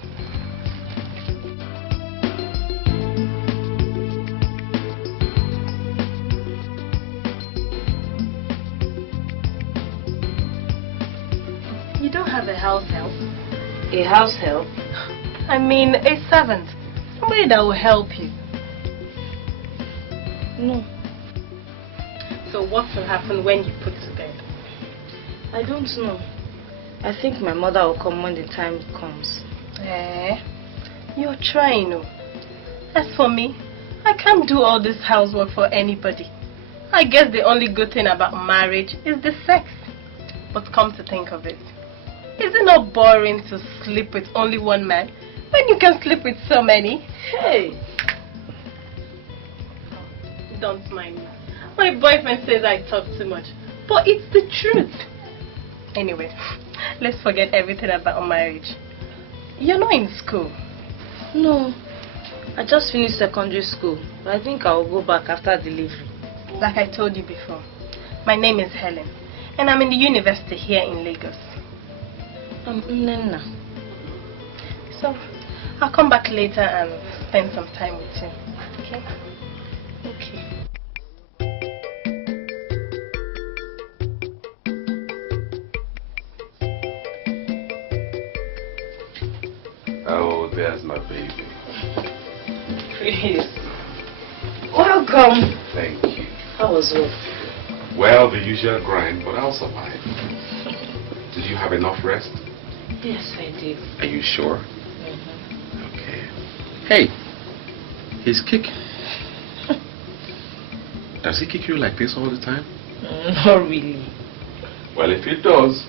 You don't have a house help? A house help? I mean, a servant. Somebody that will help you. No. So what will happen when you put to bed? I don't know. I think my mother will come when the time comes. You're trying, no? As for me, I can't do all this housework for anybody. I guess the only good thing about marriage is the sex. But come to think of it, is it not boring to sleep with only one man when you can sleep with so many? Hey! Don't mind me. My boyfriend says I talk too much, but it's the truth. Anyway, let's forget everything about marriage. You're not in school. No. I just finished secondary school, but I think I'll go back after delivery. Like I told you before, my name is Helen, and I'm in the university here in Lagos. I'm Nena. So, I'll come back later and spend some time with you. Okay? Okay. Oh, there's my baby. Chris. Welcome. Thank you. How was work? Well, the usual grind, but I'll survive. Did you have enough rest? Yes, I did. Are you sure? Okay. Hey, he's kicking. Does he kick you like this all the time? Not really. Well, if he does,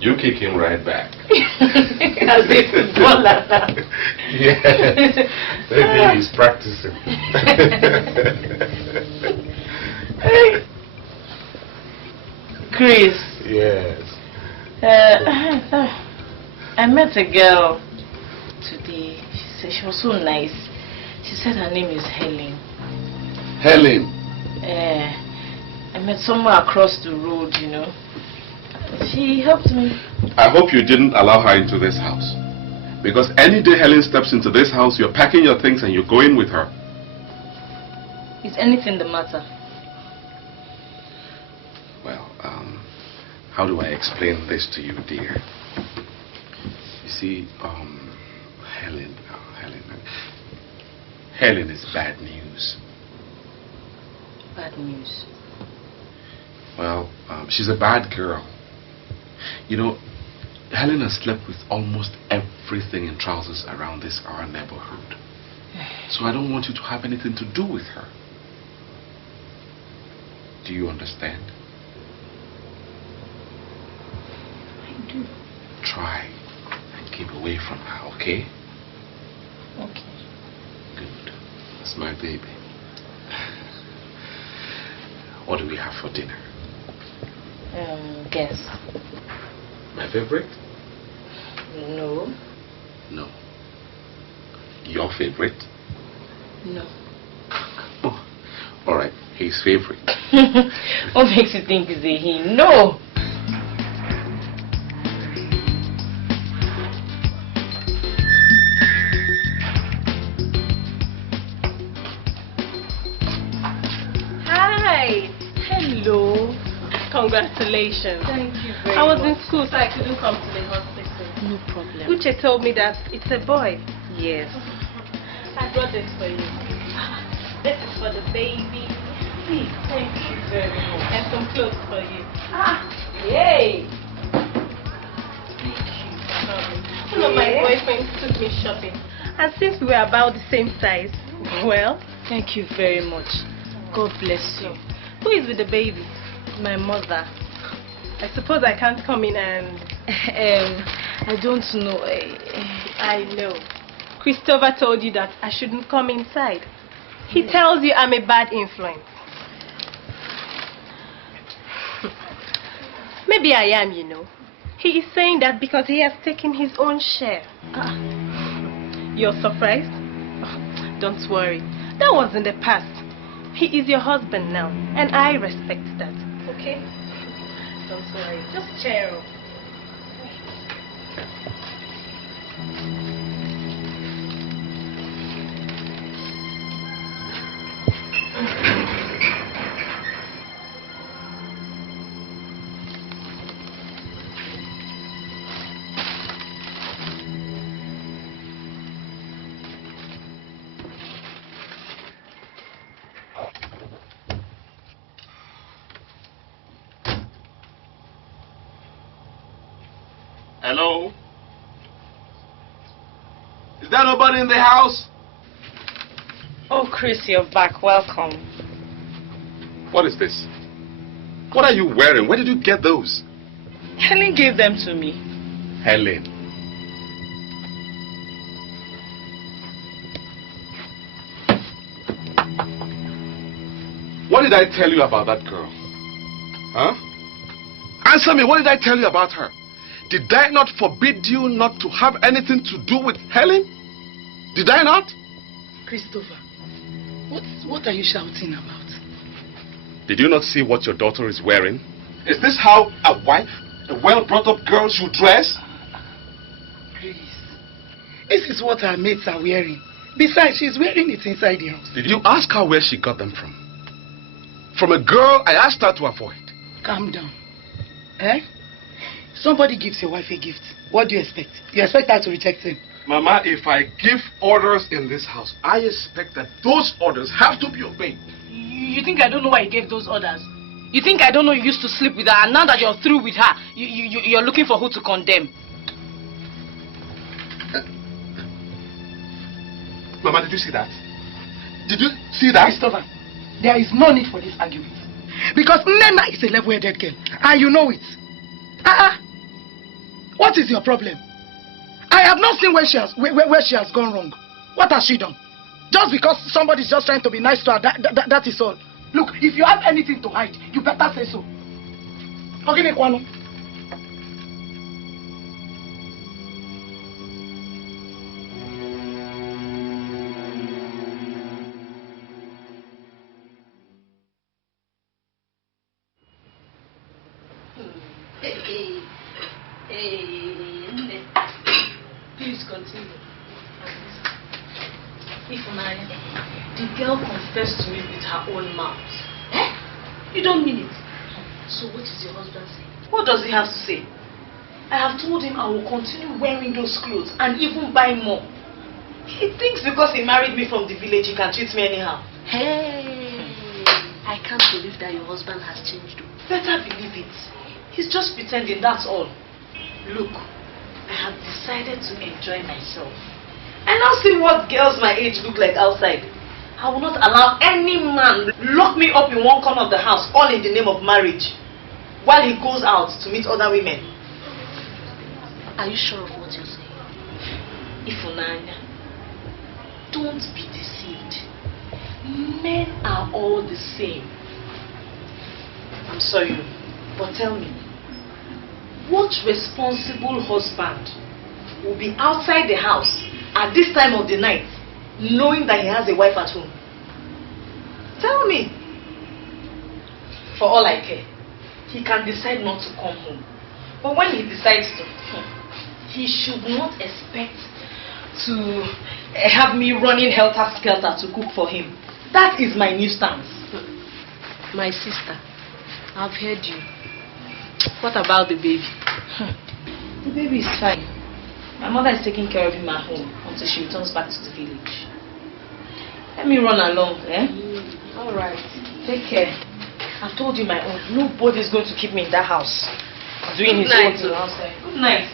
you kick him right back. As a footballer now. Yes. Maybe he's practicing. Hey. Chris. Yes. I met a girl today. She said she was so nice. She said her name is Helen. Helen? I met somewhere across the road, you know. She helped me. I hope you didn't allow her into this house. Because any day Helen steps into this house, you're packing your things and you're going with her. Is anything the matter? Well, how do I explain this to you, dear? You see, Helen is bad news. Bad news? Well, she's a bad girl. You know, Helen has slept with almost everything in trousers around our neighborhood. So I don't want you to have anything to do with her. Do you understand? I do. Try and keep away from her, okay? Okay. Good. That's my baby. What do we have for dinner? Guess. My favorite? No. No. Your favorite? No. Oh, all right. His favorite. What makes you think it's a he? No. Hi. Hello. Congratulations. Thank you very much. I was in school, so I couldn't come to the hospital. No problem. Uche told me that it's a boy. Yes. I brought this for you. This is for the baby. Thank you very much. And some clothes for you. Yay! One of my boyfriends took me shopping. And since we were about the same size, well... Thank you very much. God bless you. Who is with the baby? My mother. I suppose I can't come in and... I don't know. I know. Christopher told you that I shouldn't come inside. He tells you I'm a bad influence. Maybe I am, you know. He is saying that because he has taken his own share. You're surprised? Oh, don't worry. That was in the past. He is your husband now, and I respect that. Okay? Don't worry. Just cheer up. Hello? Is there nobody in the house? Oh, Chris, you're back. Welcome. What is this? What are you wearing? Where did you get those? Helen gave them to me. Helen. What did I tell you about that girl? Huh? Answer me, what did I tell you about her? Did I not forbid you not to have anything to do with Helen? Did I not? Christopher, what are you shouting about? Did you not see what your daughter is wearing? Is this how a wife, a well-brought-up girl should dress? Please. This is what her mates are wearing. Besides, she's wearing it inside the house. Did you ask her where she got them from? From a girl I asked her to avoid. Calm down. Eh? Somebody gives your wife a gift. What do you expect? You expect her to reject him? Mama, if I give orders in this house, I expect that those orders have to be obeyed. You think I don't know why you gave those orders? You think I don't know you used to sleep with her, and now that you're through with her, you're looking for who to condemn? Mama, did you see that? Did you see that? Christopher, there is no need for this argument. Because Nena is a level-headed girl, and you know it. What is your problem? I have not seen where she has gone wrong. What has she done? Just because somebody's just trying to be nice to her, that is all. Look, if you have anything to hide, you better say so. Okay, Kwano. Please continue. Ifunanya, the girl confessed to me with her own mouth. Eh? You don't mean it. So what is your husband saying? What does he have to say? I have told him I will continue wearing those clothes and even buy more. He thinks because he married me from the village he can treat me anyhow. Hey, I can't believe that your husband has changed. Better believe it. He's just pretending, that's all. Look, I have decided to enjoy myself. I now see what girls my age look like outside. I will not allow any man lock me up in one corner of the house, all in the name of marriage, while he goes out to meet other women. Are you sure of what you're saying? Ifunanya, don't be deceived. Men are all the same. I'm sorry, but tell me, what responsible husband will be outside the house at this time of the night, knowing that he has a wife at home? Tell me. For all I care, he can decide not to come home. But when he decides to, he should not expect to have me running helter-skelter to cook for him. That is my new stance. My sister, I've heard you. What about the baby? The baby is fine. My mother is taking care of him at home until she returns back to the village. Let me run along, eh? All right. Take care. I've told you my own. Nobody's going to keep me in that house doing his night, own thing outside. Good night.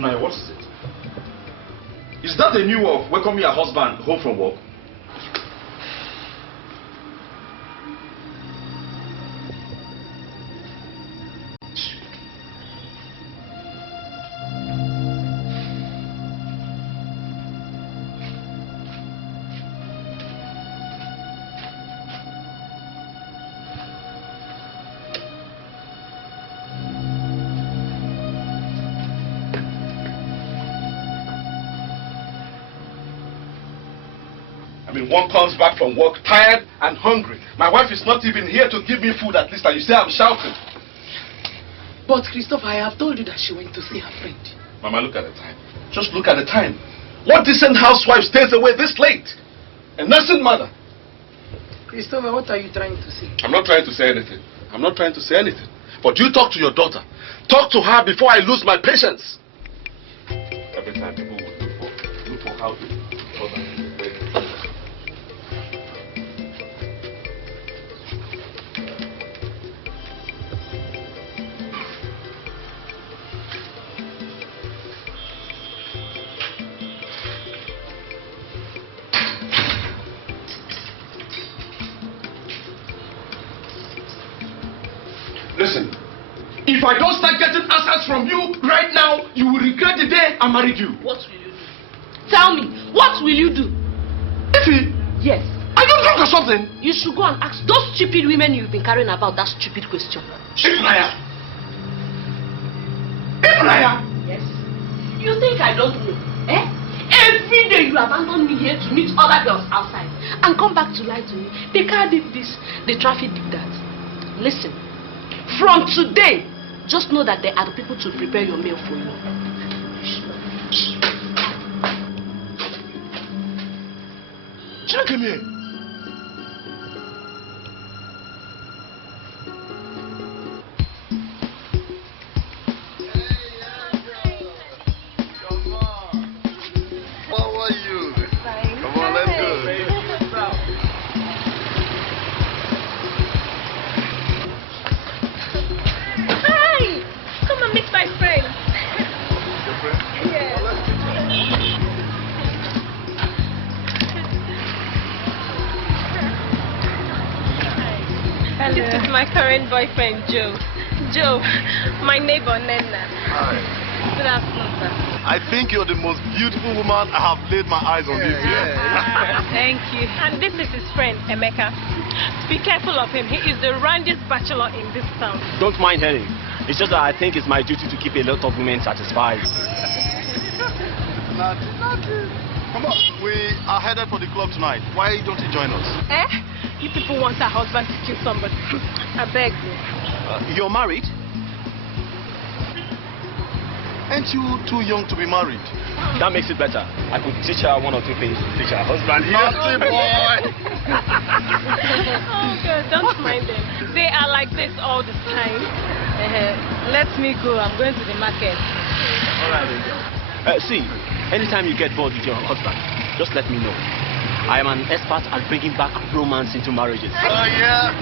Now, what is it? Is that the new way of welcoming your husband home from work? One comes back from work tired and hungry. My wife is not even here to give me food at least, and you say I'm shouting. But Christopher, I have told you that she went to see her friend. Mama, look at the time. Just look at the time. What decent housewife stays away this late? A nursing mother. Christopher, what are you trying to say? I'm not trying to say anything. I'm not trying to say anything. But you talk to your daughter. Talk to her before I lose my patience. Every time people would look for how to Listen, if I don't start getting answers from you right now, you will regret the day I married you. What will you do? Tell me, what will you do? Ify? Yes. Are you drunk or something? You should go and ask those stupid women you've been carrying about that stupid question. Ifnaya! Ifnaya! Yes. You think I don't know? Eh? Every day you abandon me here to meet other girls outside and come back to lie to me. The car did this, the traffic did that. Listen, from today, just know that there are people to prepare your meal for you. Come here. How are you? Come on, let's go. Hi! Come and meet my friend. Your friend? Yeah. Oh, let's meet her. This is my current boyfriend, Joe. Joe, my neighbor, Nena. Hi. Good afternoon, sir. I think you're the most beautiful woman I have laid my eyes on this year. Thank you. And this is his friend, Emeka. Be careful of him. He is the randiest bachelor in this town. Don't mind hearing. It's just that I think it's my duty to keep a lot of women satisfied. Nothing. Come on. We are headed for the club tonight. Why don't you join us? Eh? You people want a husband to kill somebody. I beg you. You're married? Ain't you too young to be married? That makes it better. I could teach her one or two things to teach her husband. Naughty boy! Oh, God, don't mind them. They are like this all the time. Let me go. I'm going to the market. All right. See, anytime you get bored with your husband, just let me know. I am an expert at bringing back romance into marriages. Oh, yeah?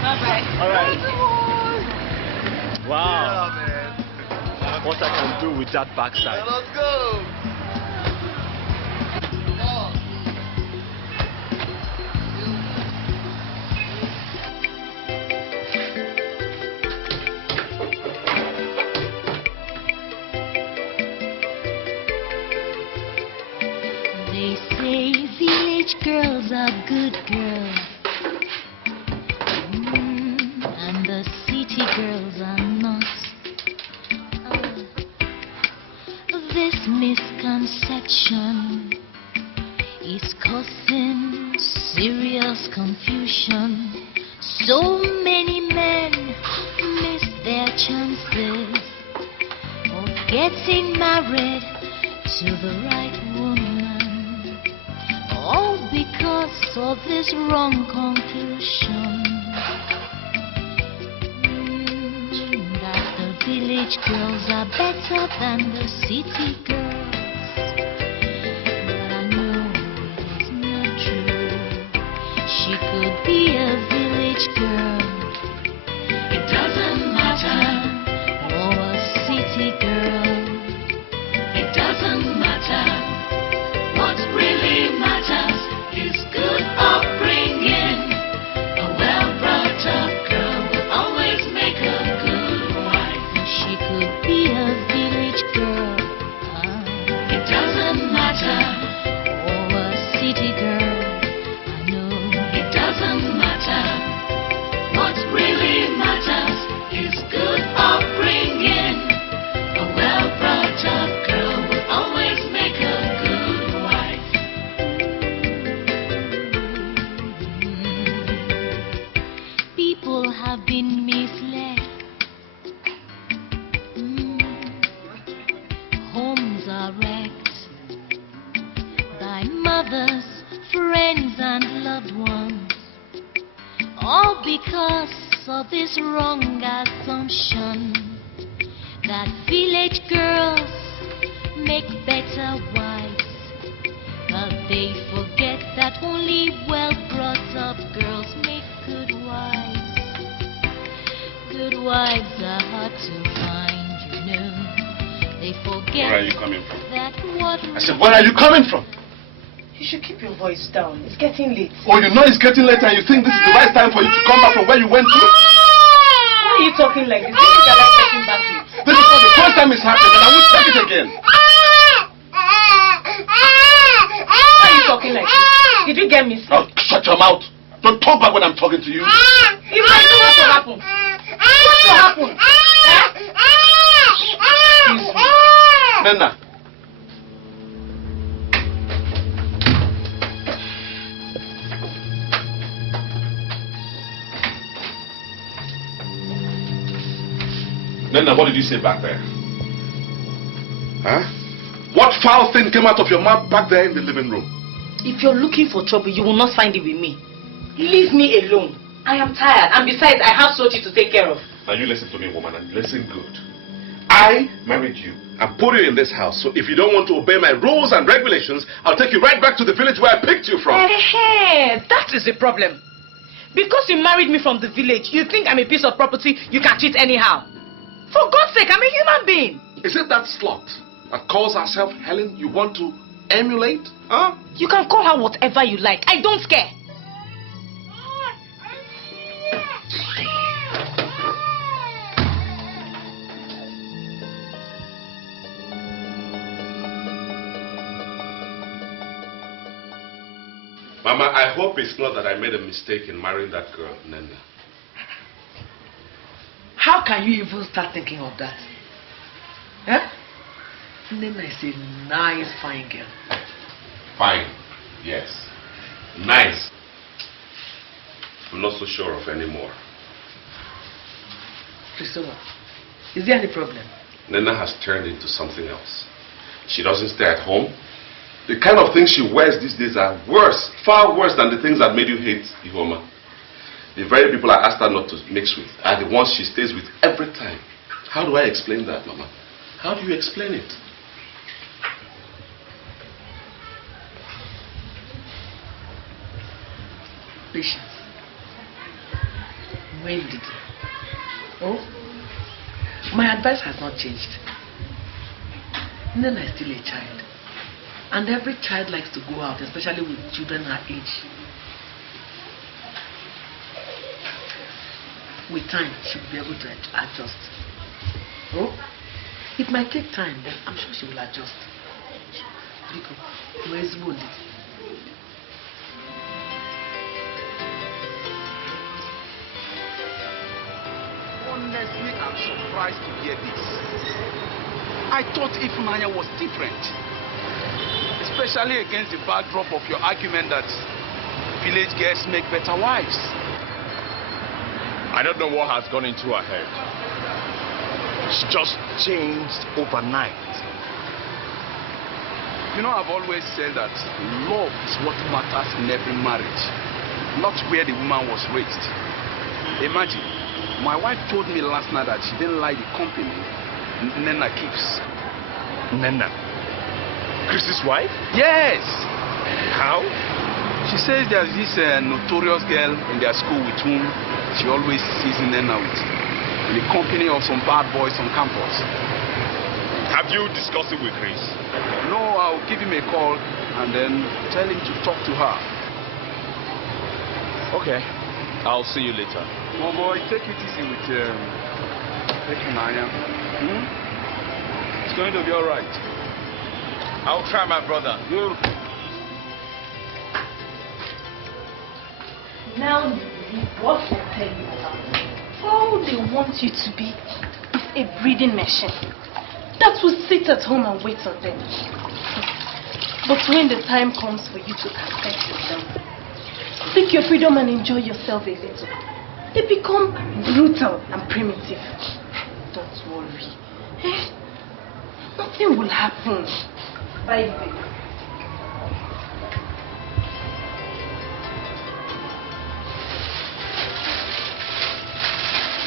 Bye-bye. All right. Wow. Yeah, man. What I can do with that backside. Yeah, let's go. They say village girls are good girls, and the city girls are not. This misconception is causing serious confusion. So many men miss their chances of getting married to the right woman, all because of this wrong conclusion that the village girls are better than the city girls. But I know it is not true. She could be a village girl, it doesn't matter, or a city girl, it doesn't matter. What really matters is good upbringing. A well-brought-up girl will always make a good wife. She could be a village girl, it doesn't matter, or a city girl. I know it doesn't matter. What really matters is good upbringing. A well-brought-up girl will always make a good wife. People have been misled. Homes are wrecked by mothers, friends, and loved ones, all because of this wrong assumption that village girls make better wives, but they forget that only well-brought-up girls make good wives. Good wives are hard to find, you know. They forget. Where are you coming from? That what I said, where are you coming from? You should keep your voice down. It's getting late. Oh, you know it's getting late and you think this is the right time for you to come back from where you went to? Why are you talking like this? You think I like getting back late? This is not the first time it's happened and I won't take it again. Why are you talking like this? Did you get me sick? Oh, shut your mouth. Don't talk back when I'm talking to you. If I do, what will happen? What will happen? Nena. Nena, what did you say back there? Huh? What foul thing came out of your mouth back there in the living room? If you're looking for trouble, you will not find it with me. Leave me alone. I am tired, and besides, I have Sochi to take care of. Now you listen to me, woman, and listen good. I married you and put you in this house, so if you don't want to obey my rules and regulations, I'll take you right back to the village where I picked you from. Hey, that is the problem. Because you married me from the village, you think I'm a piece of property you can treat anyhow. For God's sake, I'm a human being. Is it that slut that calls herself Helen you want to emulate? Huh? You can call her whatever you like. I don't care. Mama, I hope it's not that I made a mistake in marrying that girl, Nenda. How can you even start thinking of that? Huh? Nena is a nice, fine girl. Fine, yes. Nice. I'm not so sure of anymore. Priscilla, is there any problem? Nena has turned into something else. She doesn't stay at home. The kind of things she wears these days are worse, far worse than the things that made you hate Ihoma. The very people I asked her not to mix with are the ones she stays with every time. How do I explain that, Mama? How do you explain it? Patience. When did it? Oh? My advice has not changed. Nena is still a child. And every child likes to go out, especially with children her age. With time, she will be able to adjust. Oh? It might take time, but I'm sure she will adjust. Rico, where is Wounded? Honestly, I'm surprised to hear this. I thought Ifunanya was different. Especially against the backdrop of your argument that village girls make better wives. I don't know what has gone into her head. She just changed overnight. You know, I've always said that love is what matters in every marriage, not where the woman was raised. Imagine, my wife told me last night that she didn't like the company Nena keeps. Nena? Chris's wife? Yes! How? She says there's this notorious girl in their school with whom she always sees Nena with, in the company of some bad boys on campus. Have you discussed it with Chris? No, I'll give him a call and then tell him to talk to her. Okay, I'll see you later. Oh boy, take it easy with Naya. It's going to be alright. I'll try, my brother. You. Now you believe what I tell you about. All they want you to be is a breeding machine that will sit at home and wait on them. But when the time comes for you to accept yourself, take your freedom and enjoy yourself a little, they become brutal and primitive. Don't worry. Nothing will happen. Bye, baby.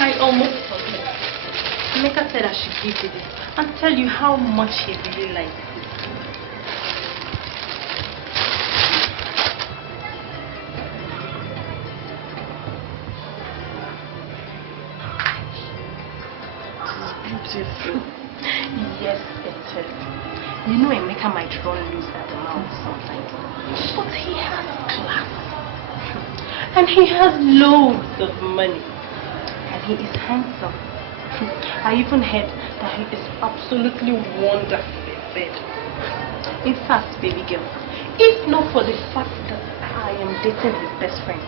I almost forgot. Emeka said I should give you this and tell you how much he really likes it. Beautiful. Yes, it is. You know Emeka might run loose at the mouth sometimes, but he has class. And he has loads of money. And he is handsome. I even heard that he is absolutely wonderful in bed. In fact, baby girl, if not for the fact that I am dating his best friend,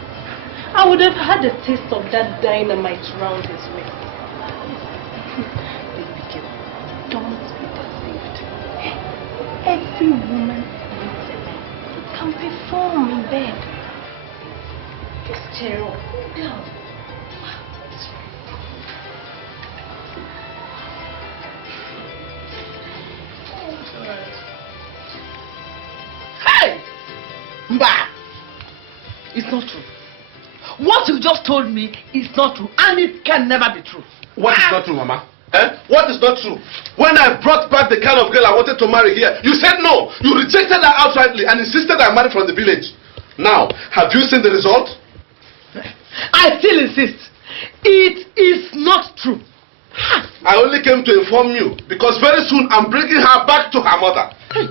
I would have had a taste of that dynamite round his waist. Baby girl, don't be deceived. Every woman needs a man who can perform in bed. Just chill down. Hey! Mba! It's not true. What you just told me is not true, and it can never be true. What is not true, Mama? What is not true? When I brought back the kind of girl I wanted to marry here, you said no. You rejected her outrightly and insisted I marry from the village. Now, have you seen the result? I still insist. It is not true. I only came to inform you because very soon I'm bringing her back to her mother. Hey.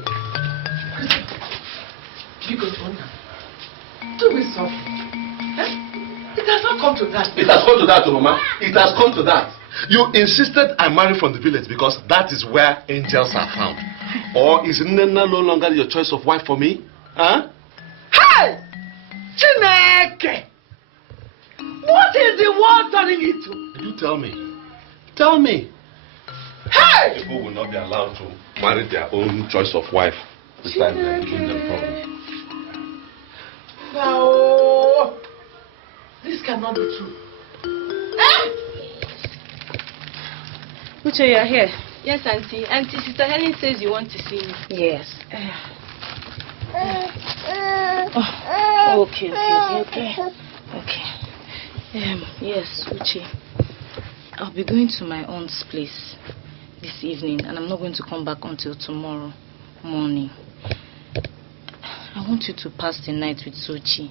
Because do it softly. It has not come to that. It has come to that, Mama. It has come to that. You insisted I marry from the village because that is where angels are found. Or is Nena no longer your choice of wife for me? Huh? Hey! Chineke! What is the world turning into? You tell me. Tell me. Hey! People will not be allowed to marry their own choice of wife. This time they're giving them problem. No. This cannot be true. Uche, you're here. Yes, Auntie. Auntie, Sister Helen says you want to see me. Yes. Oh, okay. Yes, Uche. I'll be going to my aunt's place this evening, and I'm not going to come back until tomorrow morning. I want you to pass the night with Sochi.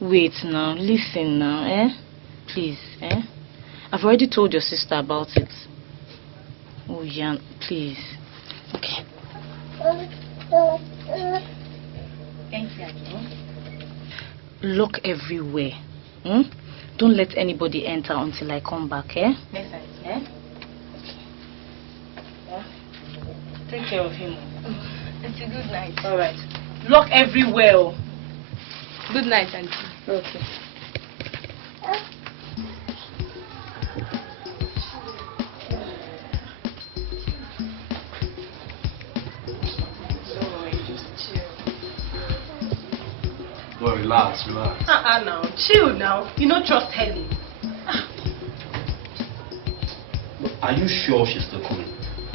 Wait now, listen now, Please, I've already told your sister about it. Oh, yeah, please. Okay. Thank you. Lock everywhere. Don't let anybody enter until I come back, Yes, Auntie. Take care of him. It's a good night. All right. Lock everywhere. Good night, Auntie. Okay. Well, relax. Now. Chill now. You don't trust Helen. Are you sure she's still coming?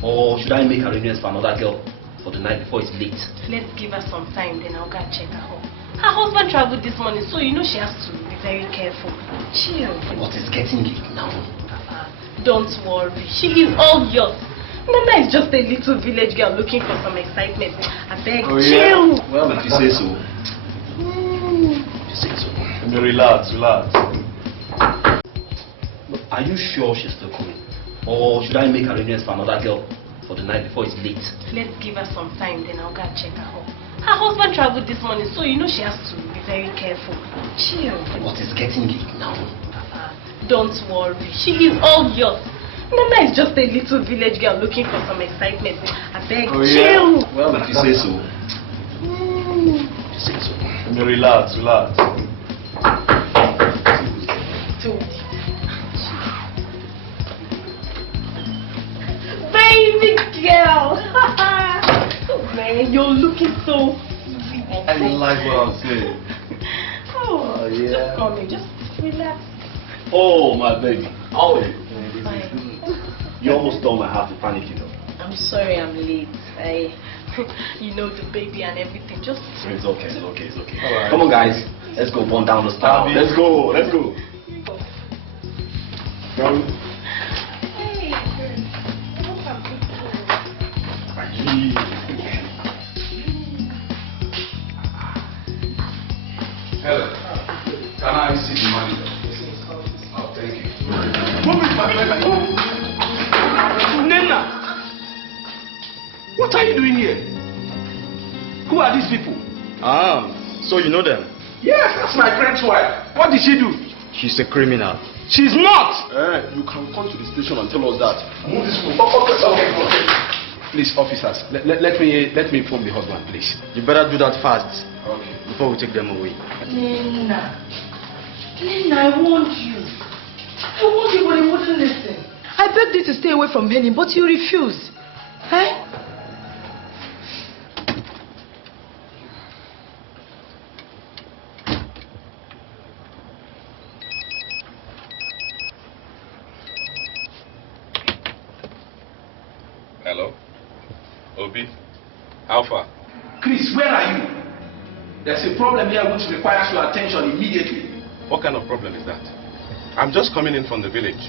Or should I make arrangements for another girl for the night before it's late? Let's give her some time, then I'll go and check her home. Her husband traveled this morning, so you know she has to be very careful. Chill. What is getting late now? Don't worry. She is all yours. Nana is just a little village girl looking for some excitement. I beg, chill. Yeah. Well, if you say so. Relax. Are you sure she's still coming? Or should I make arrangements for another girl for the night before it's late? Let's give her some time, then I'll go and check her home. Her husband traveled this morning, so you know she has to be very careful. Chill. What is getting late now? Don't worry. She is all yours. Nana is just a little village girl looking for some excitement. I beg, chill. Well, if you say so. Relax. Baby girl. Man, you're looking so sweet. I like what I'm saying. Oh, yeah. Just come in, just relax. Oh, my baby. Oh, Fine. you almost stole my heart to panic, you know. I'm sorry I'm late. You know, the baby and everything. Just. It's okay. Right. Come on, guys. Let's go burn down the style. Let's go. Hey, Hello. Can I see the manager? Oh, thank you. Move it, my friend. Nena! What are you doing here? Who are these people? So you know them? Yes, that's my friend's wife. What did she do? She's a criminal. She's not! You can come to the station and tell us that. Move this way. Okay. Please, officers, let me inform the husband, please. You better do that fast. Okay. Before we take them away. Nena, I warned you. I warned you, but you wouldn't listen. I begged you to stay away from Henny, but you refused. Eh? Hello? Obi? How far? Chris, where are you? There's a problem here which requires your attention immediately. What kind of problem is that? I'm just coming in from the village.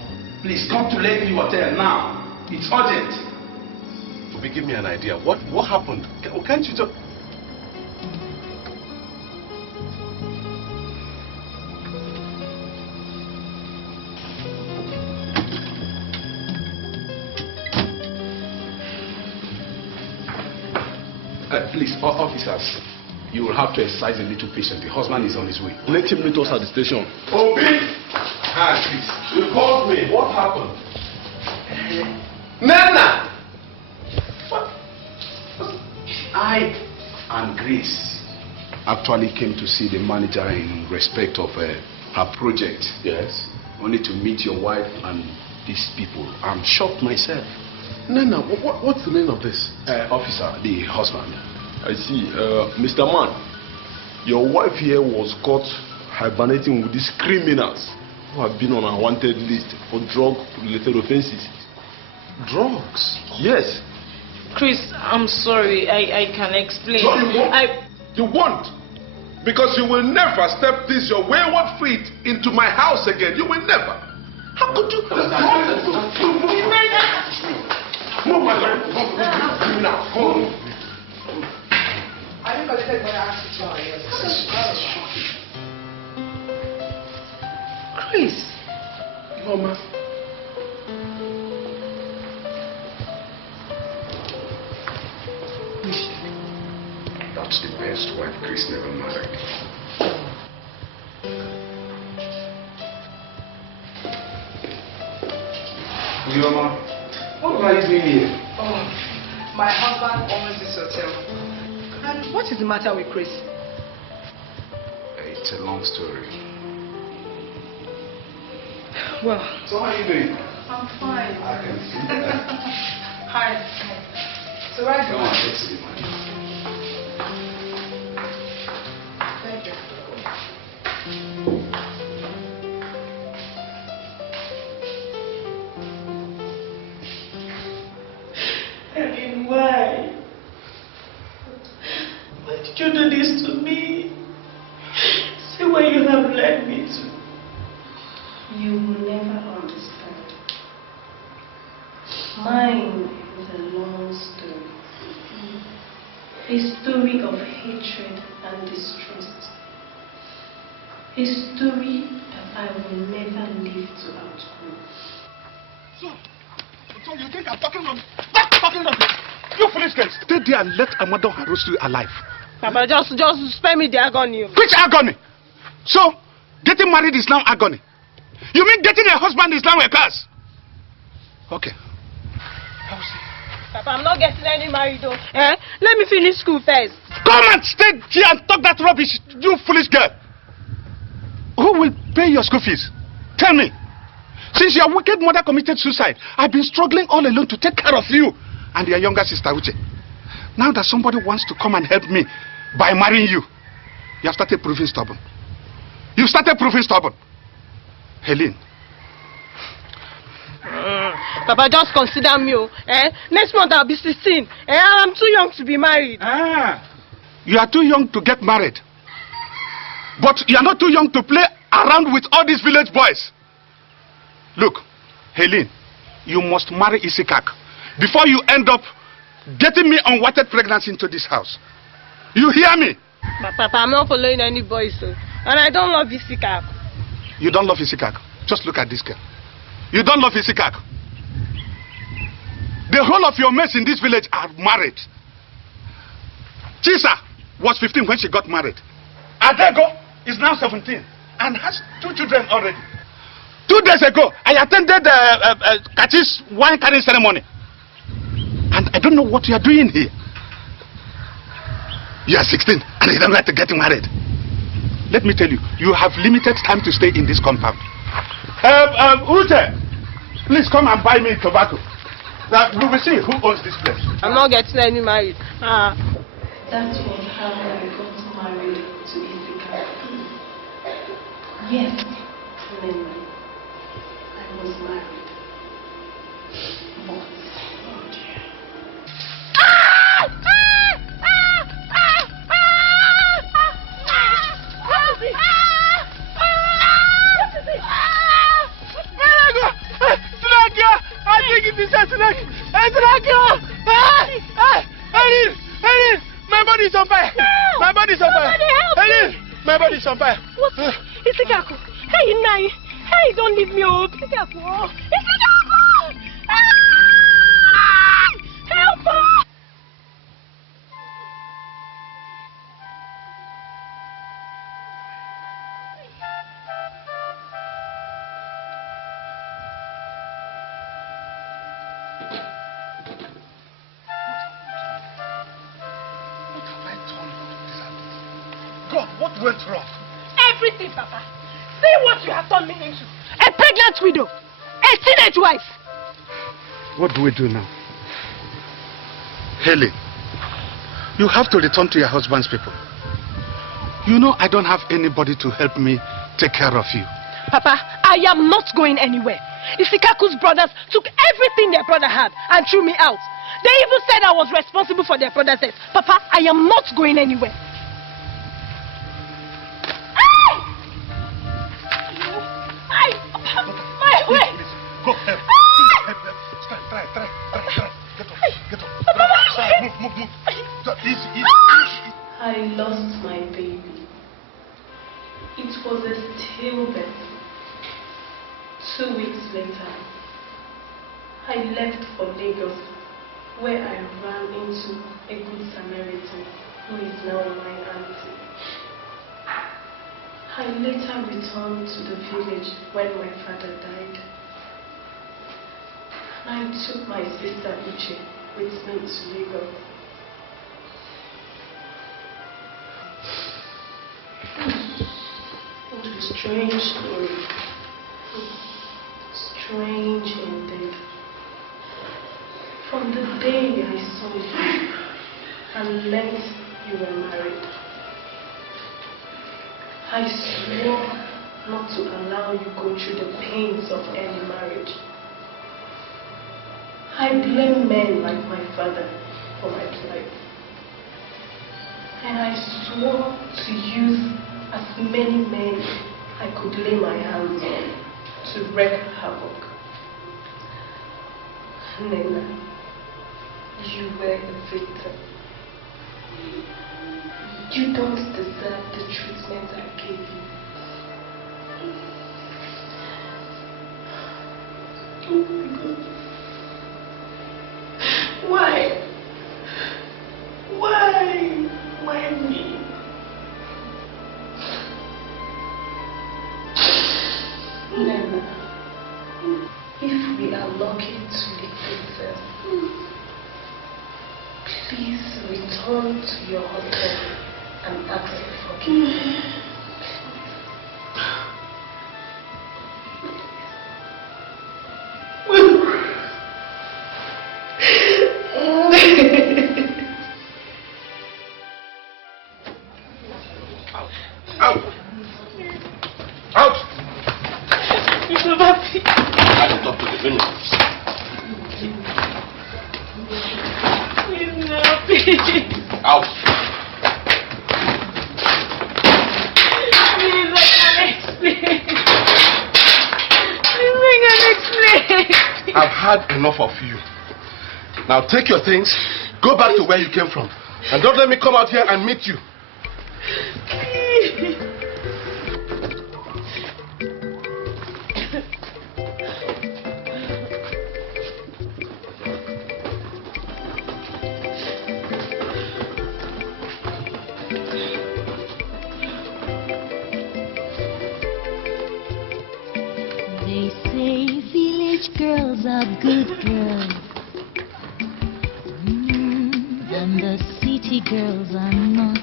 Please come to Lady Hotel now. It's urgent. Obi, give me an idea. What happened? Can't you just... Please, officers, you will have to exercise a little patience. The husband is on his way. Let him meet us at the station. Obi! Please. You called me. What happened? Nana! What? I and Grace actually came to see the manager in respect of her project. Yes. Only to meet your wife and these people. I'm shocked myself. Nana, what's the meaning of this? Officer, the husband. I see. Mr. Man, your wife here was caught hibernating with these criminals who have been on a wanted list for drug-related offenses. Drugs? Yes. Chris, I'm sorry. I can explain. So you won't? Because you will never step this your wayward feet into my house again. You will never. How could you? Move, my friend. Move now. Move. I think I'll take my ass to try. Chris. Mama. That's the best wife Chris never married. Mama, what are you doing here? Oh, my husband owns this hotel. And what is the matter with Chris? It's a long story. Well, So how are you doing? I'm fine. I can see that. Hi. So where do Come you on, want? let's see. Thank you. Why? Why did you do this to me? See where you have led me to. You will never understand. Mine is a long story. A story of hatred and distrust. A story that I will never live to outgrow. So you think I'm talking rubbish? Stop talking rubbish! You foolish girls! Stay there and let Amado roast you alive. Papa, just spare me the agony. Which agony? So, getting married is now agony. You mean getting a husband is now a curse? Okay. Papa, I'm not getting any married though. Let me finish school first. Come and stay here and talk that rubbish, you foolish girl. Who will pay your school fees? Tell me. Since your wicked mother committed suicide, I've been struggling all alone to take care of you and your younger sister, Uche. Now that somebody wants to come and help me by marrying you, you have started proving stubborn. You've started proving stubborn. Helene. Papa, just consider me. Next month I'll be 16. I'm too young to be married. You are too young to get married. But you are not too young to play around with all these village boys. Look, Helene, you must marry Isikak before you end up getting me unwanted pregnancy into this house. You hear me? But Papa, I'm not following any boys, so. And I don't love Isikak. You don't love Isikak? Just look at this girl. You don't love Isikak? The whole of your mates in this village are married. Chisa was 15 when she got married. Adego is now 17 and has 2 children already. 2 days ago, I attended Kachi's wine carrying ceremony. And I don't know what you are doing here. You are 16 and you don't like to get married. Let me tell you, you have limited time to stay in this compound. Ute, please come and buy me tobacco. We will see who owns this place. I'm not getting any married. That was how I got married to Isika. Yes, Nena, I was married. But, oh dear. I think it is a snake! Helene! My body is on fire! My body is on fire! Helene! My body is on fire! What? Isikaku! Hey, Nai! Hey, don't leave me up! Isikaku! Isikaku! Help us! God, what went wrong? Everything, Papa. See what you have turned me into. A pregnant widow. A teenage wife. What do we do now? Haley, you have to return to your husband's people. You know I don't have anybody to help me take care of you. Papa, I am not going anywhere. Isikaku's brothers took everything their brother had and threw me out. They even said I was responsible for their brother's death. Papa, I am not going anywhere. My way! Go, help. Try. Get up. Move. Easy. I lost my baby. It was a stillbirth. 2 weeks later, I left for Lagos, where I ran into a good Samaritan who is now my auntie. I later returned to the village when my father died. I took my sister Uche with me to Lagos. What a strange story. Strange indeed. From the day I saw you and learned you were married, I swore not to allow you go through the pains of early marriage. I blame men like my father for my plight. And I swore to use as many men I could lay my hands on to wreak havoc. Nena, you were a victim. You don't deserve the treatment I gave you. Oh my God. Why? Why me? Nena, if we are lucky to be princess, please return to your husband and ask for forgiveness. Out! You love me. I will talk to the villagers. Please help me. Out! Please, I can't explain. Please, I can't explain. I've had enough of you. Now take your things, go back to where you came from. And don't let me come out here and meet you. They say village girls are good girls, and the city girls are not.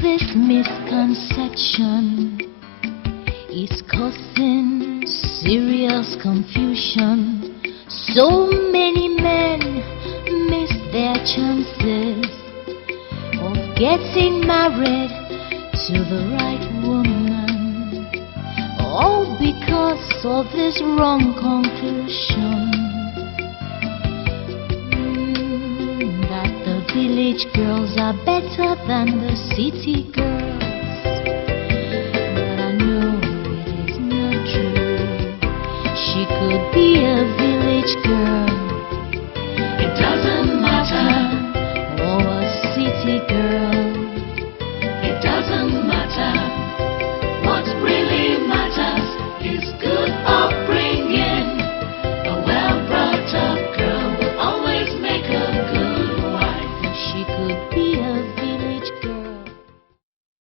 This misconception is causing serious confusion. So many men miss their chances of getting married to the right woman, all because of this wrong conclusion that the village girls are better than the city girls. But I know it is not true. She could be a village girl